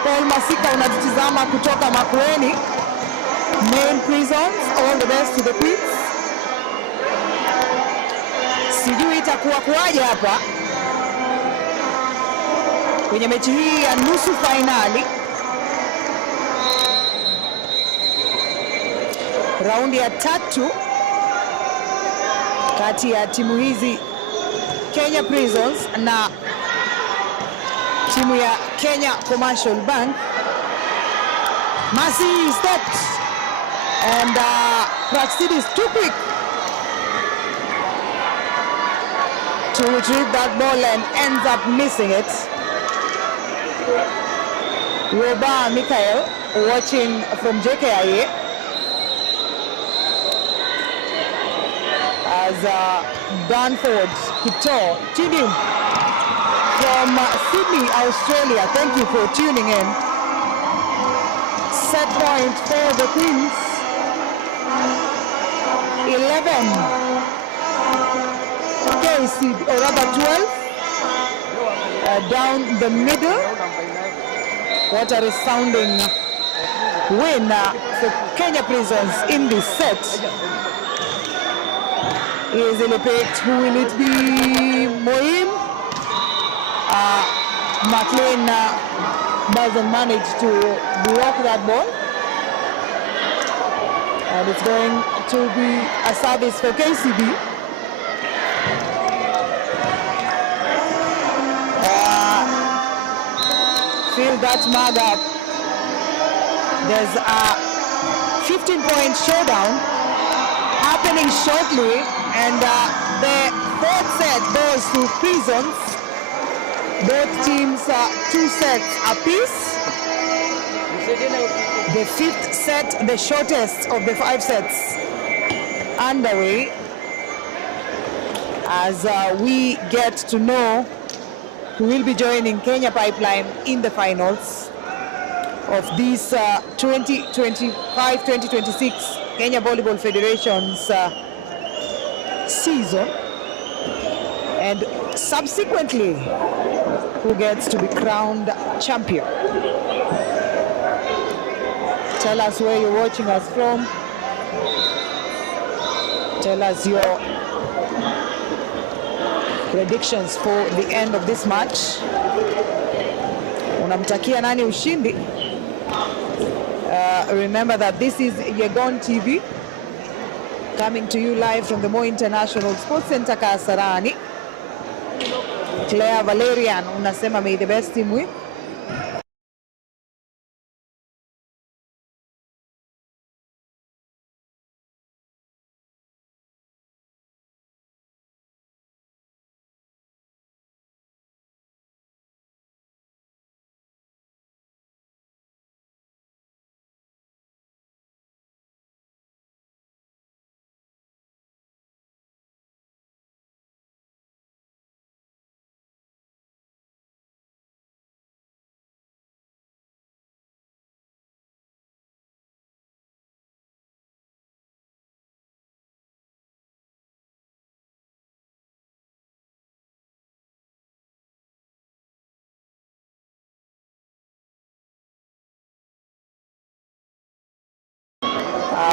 Paul Masika unatizama kutoka Makueni. Main Prisons, all the best to the Queens. Sijui itakuwa kuwaje hapa kwenye mechi hii ya nusu finali. Raundi ya 3 kati ya timu hizi, Kenya Prisons na timu ya Kenya Commercial Bank. Masi stepped and Praxidis too quick to retrieve that ball and ends up missing it. Roba Mikhail watching from JKIA as Danford Kito tuning from Sydney, Australia. Thank you for tuning in. Set point for the Queens. 11. KCB, or rather 12. Down the middle. What a resounding win for Kenya Prisons in this set. Easily picked. Who will it be? Moim. McLean doesn't manage to block that ball. And it's going to be a service for KCB. fill that mug up. There's a 15-point showdown happening shortly, and the fourth set goes to Prisons. Both teams 2 sets apiece. The 5th set, the shortest of the 5 sets, underway as we get to know who will be joining Kenya Pipeline in the finals of this 2025-2026 Kenya Volleyball Federation's season, and subsequently who gets to be crowned champion. Tell us where you're watching us from. Tell us your predictions for the end of this match. Unamtakia nani ushindi? Remember that this is Yegon TV, coming to you live from the Moi International Sports Center Kasarani. Claire Valerian unasema may the best team win.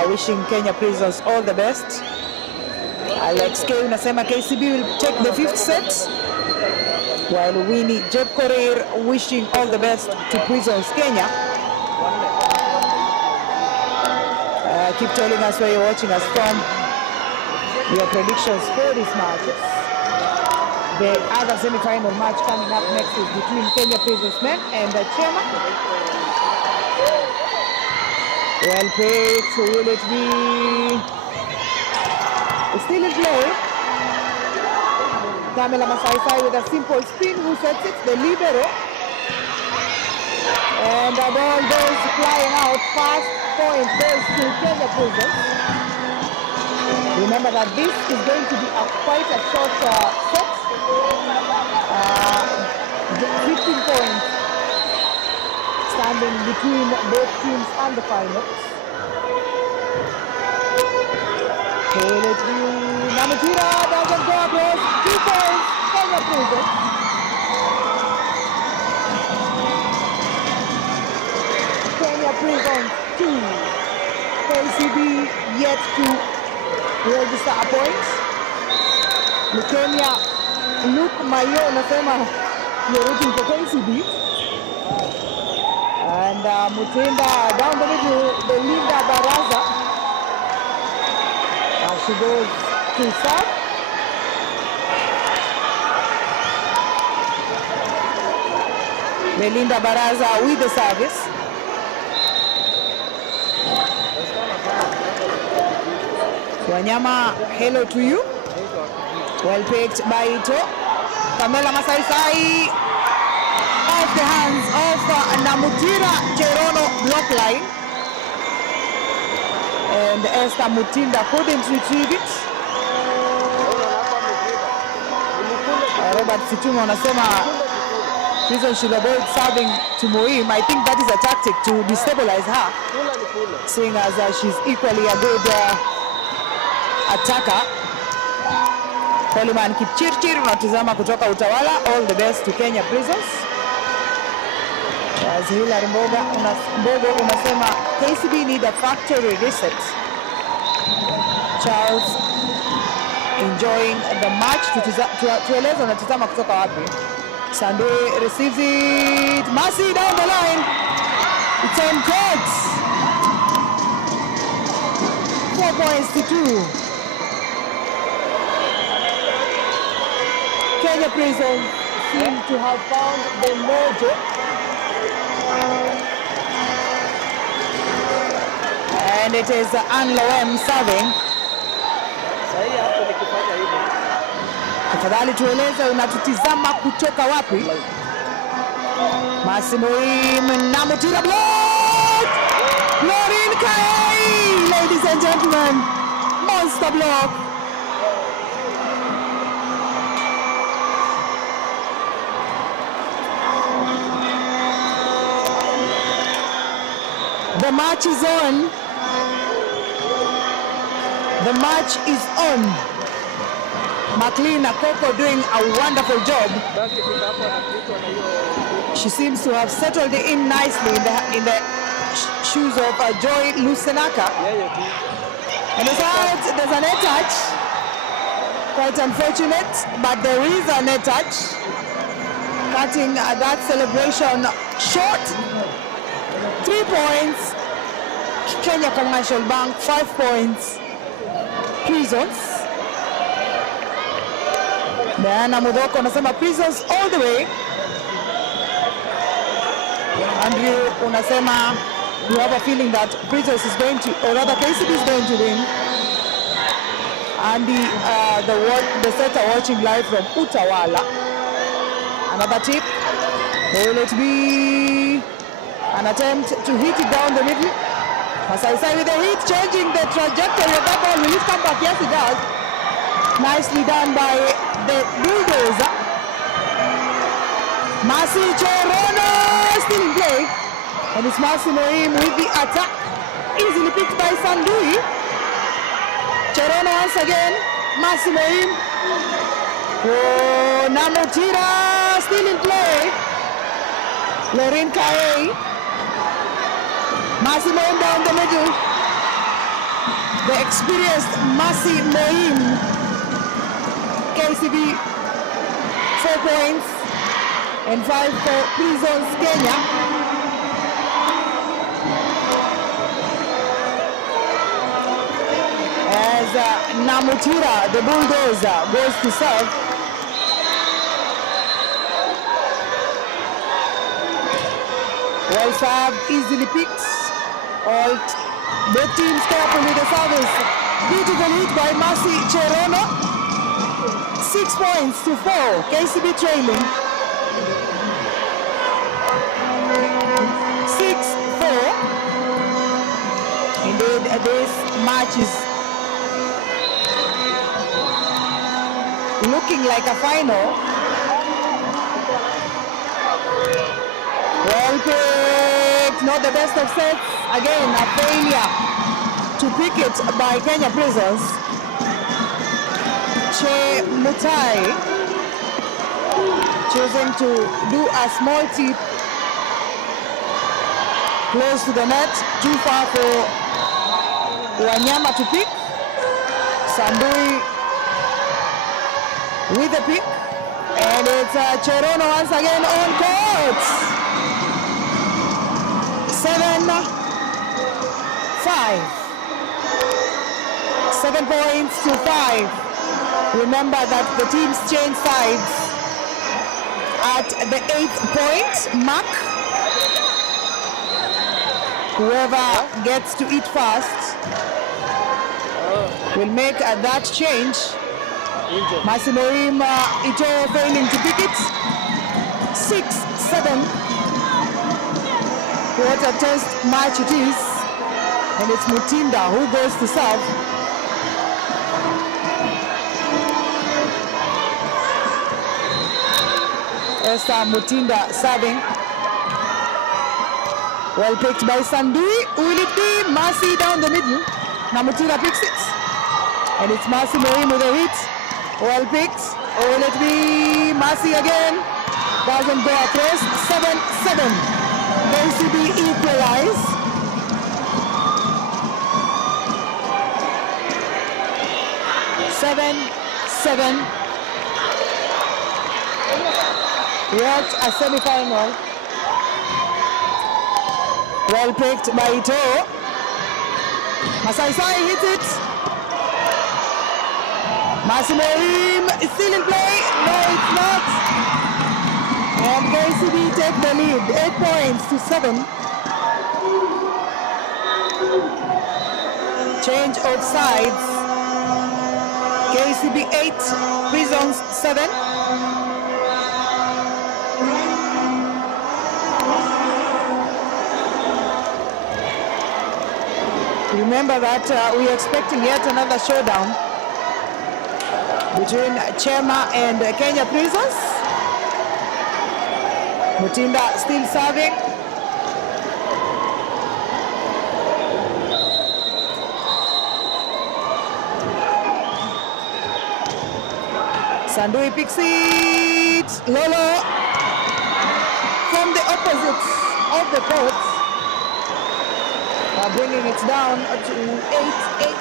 Wishing Kenya Prisons all the best. Alex K unasema KCB will take the 5th set, while Winnie Jeb Korir wishing all the best to Prisons Kenya. Keep telling us where you're watching us from, your predictions for this match. The other semi-final match coming up next is between Kenya Prisons men and Chema. Well played, so will it be still in play? Pamela Masai with a simple spin, who sets it, the libero. And the ball goes flying out, fast point goes to Kenya Prisons. Remember that this is going to be quite a short set. 15 points. Standing between both teams and the finals. Namatira doesn't go across. 2 points, Kenya Prisons. Kenya Prisons 2. KCB yet to register a point. Kenya, Luke Mayo nasema you're rooting for KCB. And Mutinda down the middle, Belinda Baraza. She goes to serve. Belinda Baraza with the service. Wanyama, hello to you. Well picked by Ito. Pamela Masai off the hands of Namutira Cherono block line, and Esther Mutinda couldn't retrieve it. Robert Situmo anasema Prison should avoid serving to Moim. I think that is a tactic to destabilize her, seeing as she's equally a good attacker. Coleman Kipchirchir unatazama kutoka Utawala. All the best to Kenya Prisons. As Hilary Mbogo unasema KCB need a factory reset. Charles enjoying the match. Tueleza unatazama kutoka wapi? Sunday receives it. Mercy down the line. It's on court. 4 points to 2. Kenya Prisons seem to have found the mojo And it is Ann Loem serving. Tafadhali tueleze unatutizama kutoka wapi? Masimoim na Mutira block! Lorin Kaei, ladies and gentlemen, monster block. The match is on. The match is on. McLean Akoko doing a wonderful job. She seems to have settled in nicely in the shoes of Joy Lusenaka. And there's a net touch. Quite unfortunate, but there is a net touch. Cutting that celebration short. 3 points. Kenya Commercial Bank, 5 points. Prisons. Diana Mudoko unasema Prisons all the way. Andrew unasema you have a feeling that Prisons is going to, or rather KCB is going to win. And the setter watching live from Utawala. Another tip. Will it be an attempt to hit it down the middle? Masai with the hit, changing the trajectory of that ball. Will it come back? Yes, it does. Nicely done by the bulldozer. Masi Chorono still in play. And it's Masi Moim with the attack. Easily picked by Sandui. Chorono once again. Masi Moim. Oh, Namutira still in play. Lorin Kaei. Masi Moim down the middle. The experienced Masi Moim. KCB 4 points and 5 for Prisons Kenya. As Namutira, the bulldozer, goes to serve. Well served, easily picked. Both teams careful with the service. Beautiful hit by Masi Cherono. 6 points to 4. KCB trailing. 6-4. Indeed, this match is looking like a final. Well picked. Not the best of sets. Again, a failure to pick it by Kenya Prisons. Che Mutai choosing to do a small tip close to the net, too far for Wanyama to pick. Sandui with the pick, and it's Cherono once again on court. 7-5. 7 points to 5. Remember that the teams change sides at the 8th point mark. Whoever gets to it first will make that change. Masimoim Ito failing to pick it. 6-7. What a test match it is. And it's Mutinda who goes to serve. Esther Mutinda serving. Well picked by Sandui. Will it be Masi down the middle? Now Mutinda picks it. And it's Masi Moim with a hit. Well picked. Will it be Masi again? Doesn't go across. 7-7. KCB equalize. Seven. What a semi-final. Well picked by Ito. Masai hits it. Masimoim is still in play. No, it's not. And KCB take the lead. 8 points to 7. Change of sides. KCB 8, Prisons 7. Remember that we are expecting yet another showdown between Chema and Kenya Prisons. Mutinda still serving. Sandui picks it. Lolo from the opposite of the court. Bringing it down to 8-8.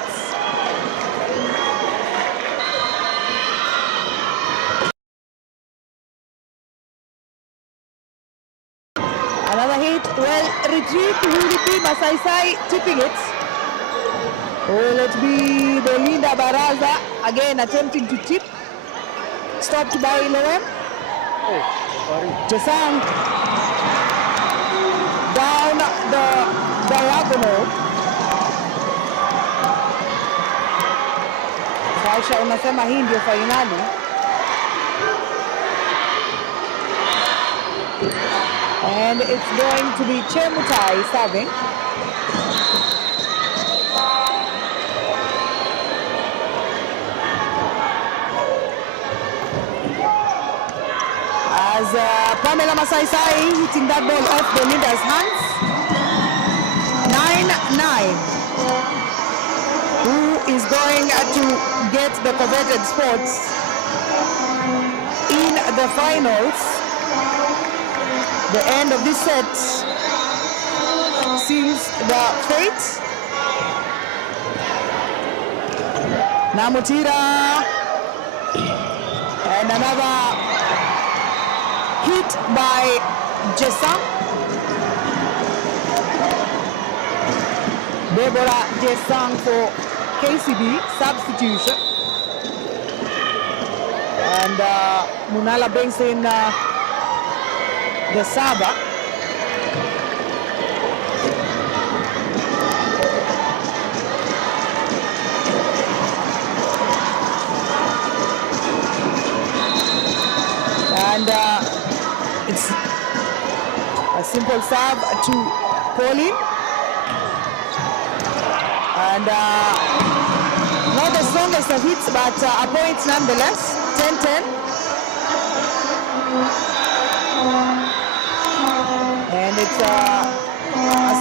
Another hit, well retrieved. Will it be Masai tipping it? Will it be Belinda Baraza again attempting to tip? Stopped by Loem. Jesang down the diagonal. Sasha unasema hii ndio finali. And it's going to be Chemutai serving. As Pamela Masai hitting that ball off Belinda's hands. 9-9. Who is going to get the coveted spots in the finals? The end of this set seals the fate. Namutira and another hit by Jesang. Deborah Jesang for KCB substitution. And Munala brings in the Saba. And it's a simple serve to Pauline. And not the strongest of hits, but a point nonetheless. 10-10. And it's a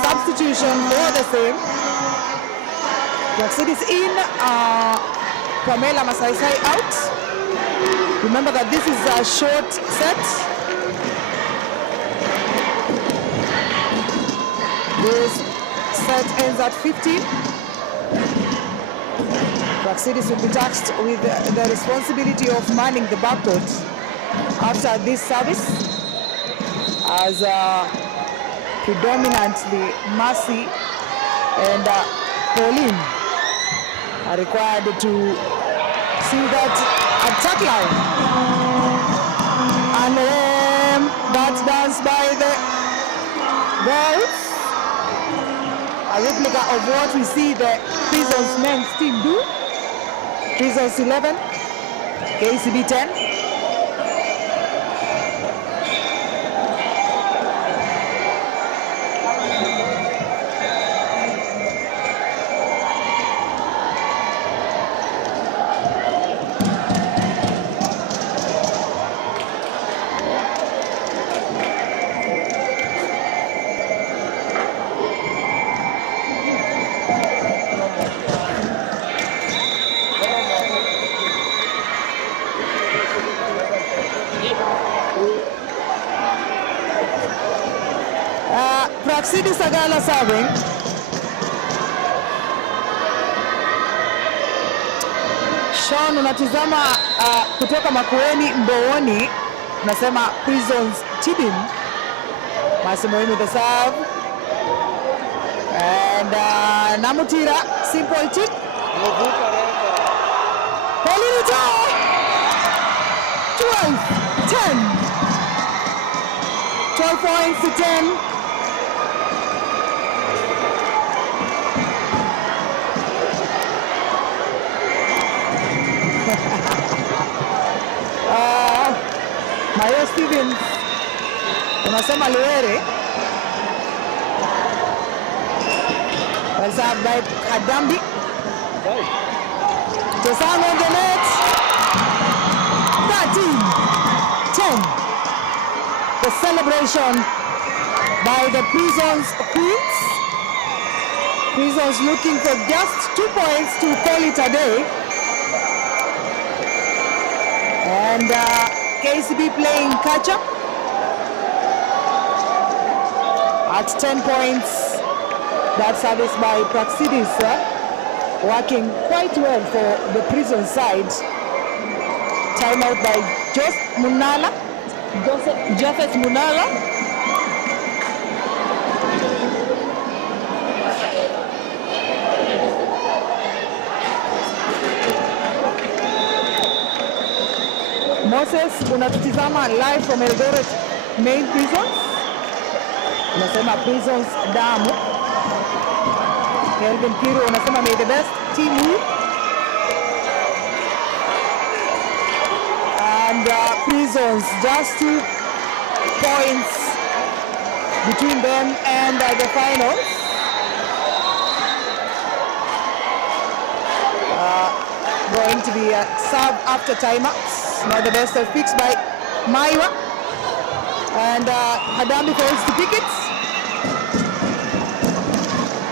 substitution for the same. It is in, Pamela Masai out. Remember that this is a short set. This set ends at 15. Praxidis will be tasked with the responsibility of manning the backcourt after this service, as predominantly Mercy and Pauline are required to see that attack line. And that dance by the girls, a replica of what we see the Prisons men's team do. Prisons 11, KCB 10. Praxidi Sagala serving. Sean, unatizama kutoka Makueni Mbooni, unasema Prisons Tibin. Masimoini the serve. And Namutira, simple tip. Paulinita! 12-10. 12 points to 10. Philippines. Unasema Luere. Well served by Kadambi. Tosang on the net. 13-10. The celebration by the Prisons Queens. Prisons looking for just 2 points to call it a day. And KCB playing catch-up at 10 points. That service by Praxidis working quite well for the Prison side. Timeout by Joseph Munala. Moses, unatutizama live from Eldoret main prisons. Unasema Prisons damu. Kelvin Kiro unasema may the best team win. And Prisons just 2 points between them and the finals. Going to be served after timeouts. Now the best of picks by Maiwa. And Hadambi holds the pickets.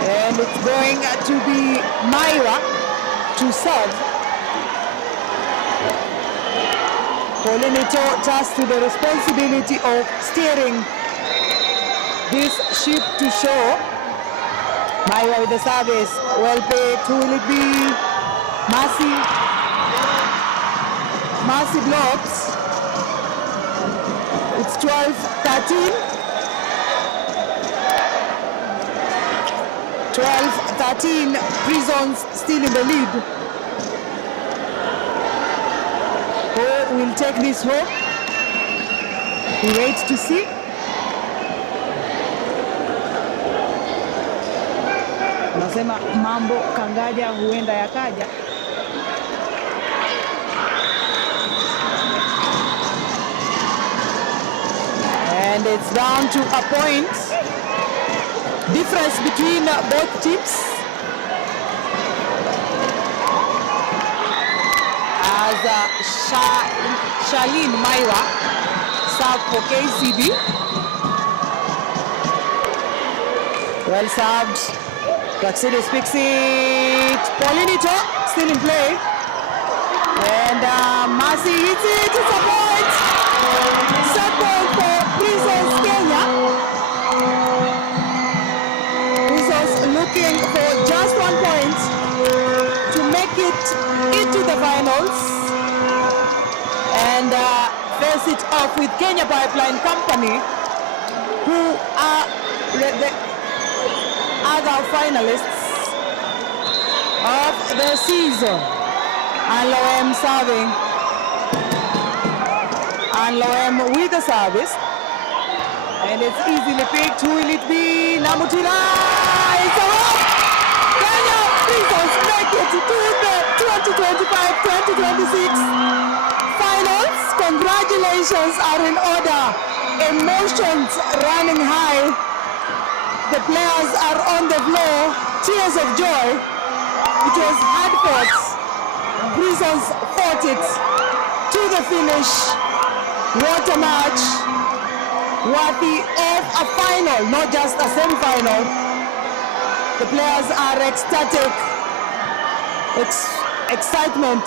And it's going to be Maiwa to serve. Polinito tasked with the responsibility of steering this ship to shore. Maiwa with the service. Well played. Who will it be? Mercy blocks. It's 12-13. 12-13. Prisons still in the lead. Who will take this home? We wait to see. Nasema mambo kangaja huenda yakaja. And it's down to a point difference between both teams. As Charlene Maiwa served for KCB. Well served. Praxidis picks it. Polinito still in play. And Mercy hits it. It's a point. Set point for Prisons Kenya. Prisons looking for just 1 point to make it into the finals and face it off with Kenya Pipeline Company, who are the other finalists of the season. And Loem serving. And Loem with the service. And it's easily picked. Who will it be? Namutila! It's a wrap! Kenya Prisons make it to the 2025-2026 finals. Congratulations are in order. Emotions running high. The players are on the floor. Tears of joy. It was hard fought. Prisons fought it to the finish. What a match. Worthy of a final, not just a semi-final. The players are ecstatic. Excitement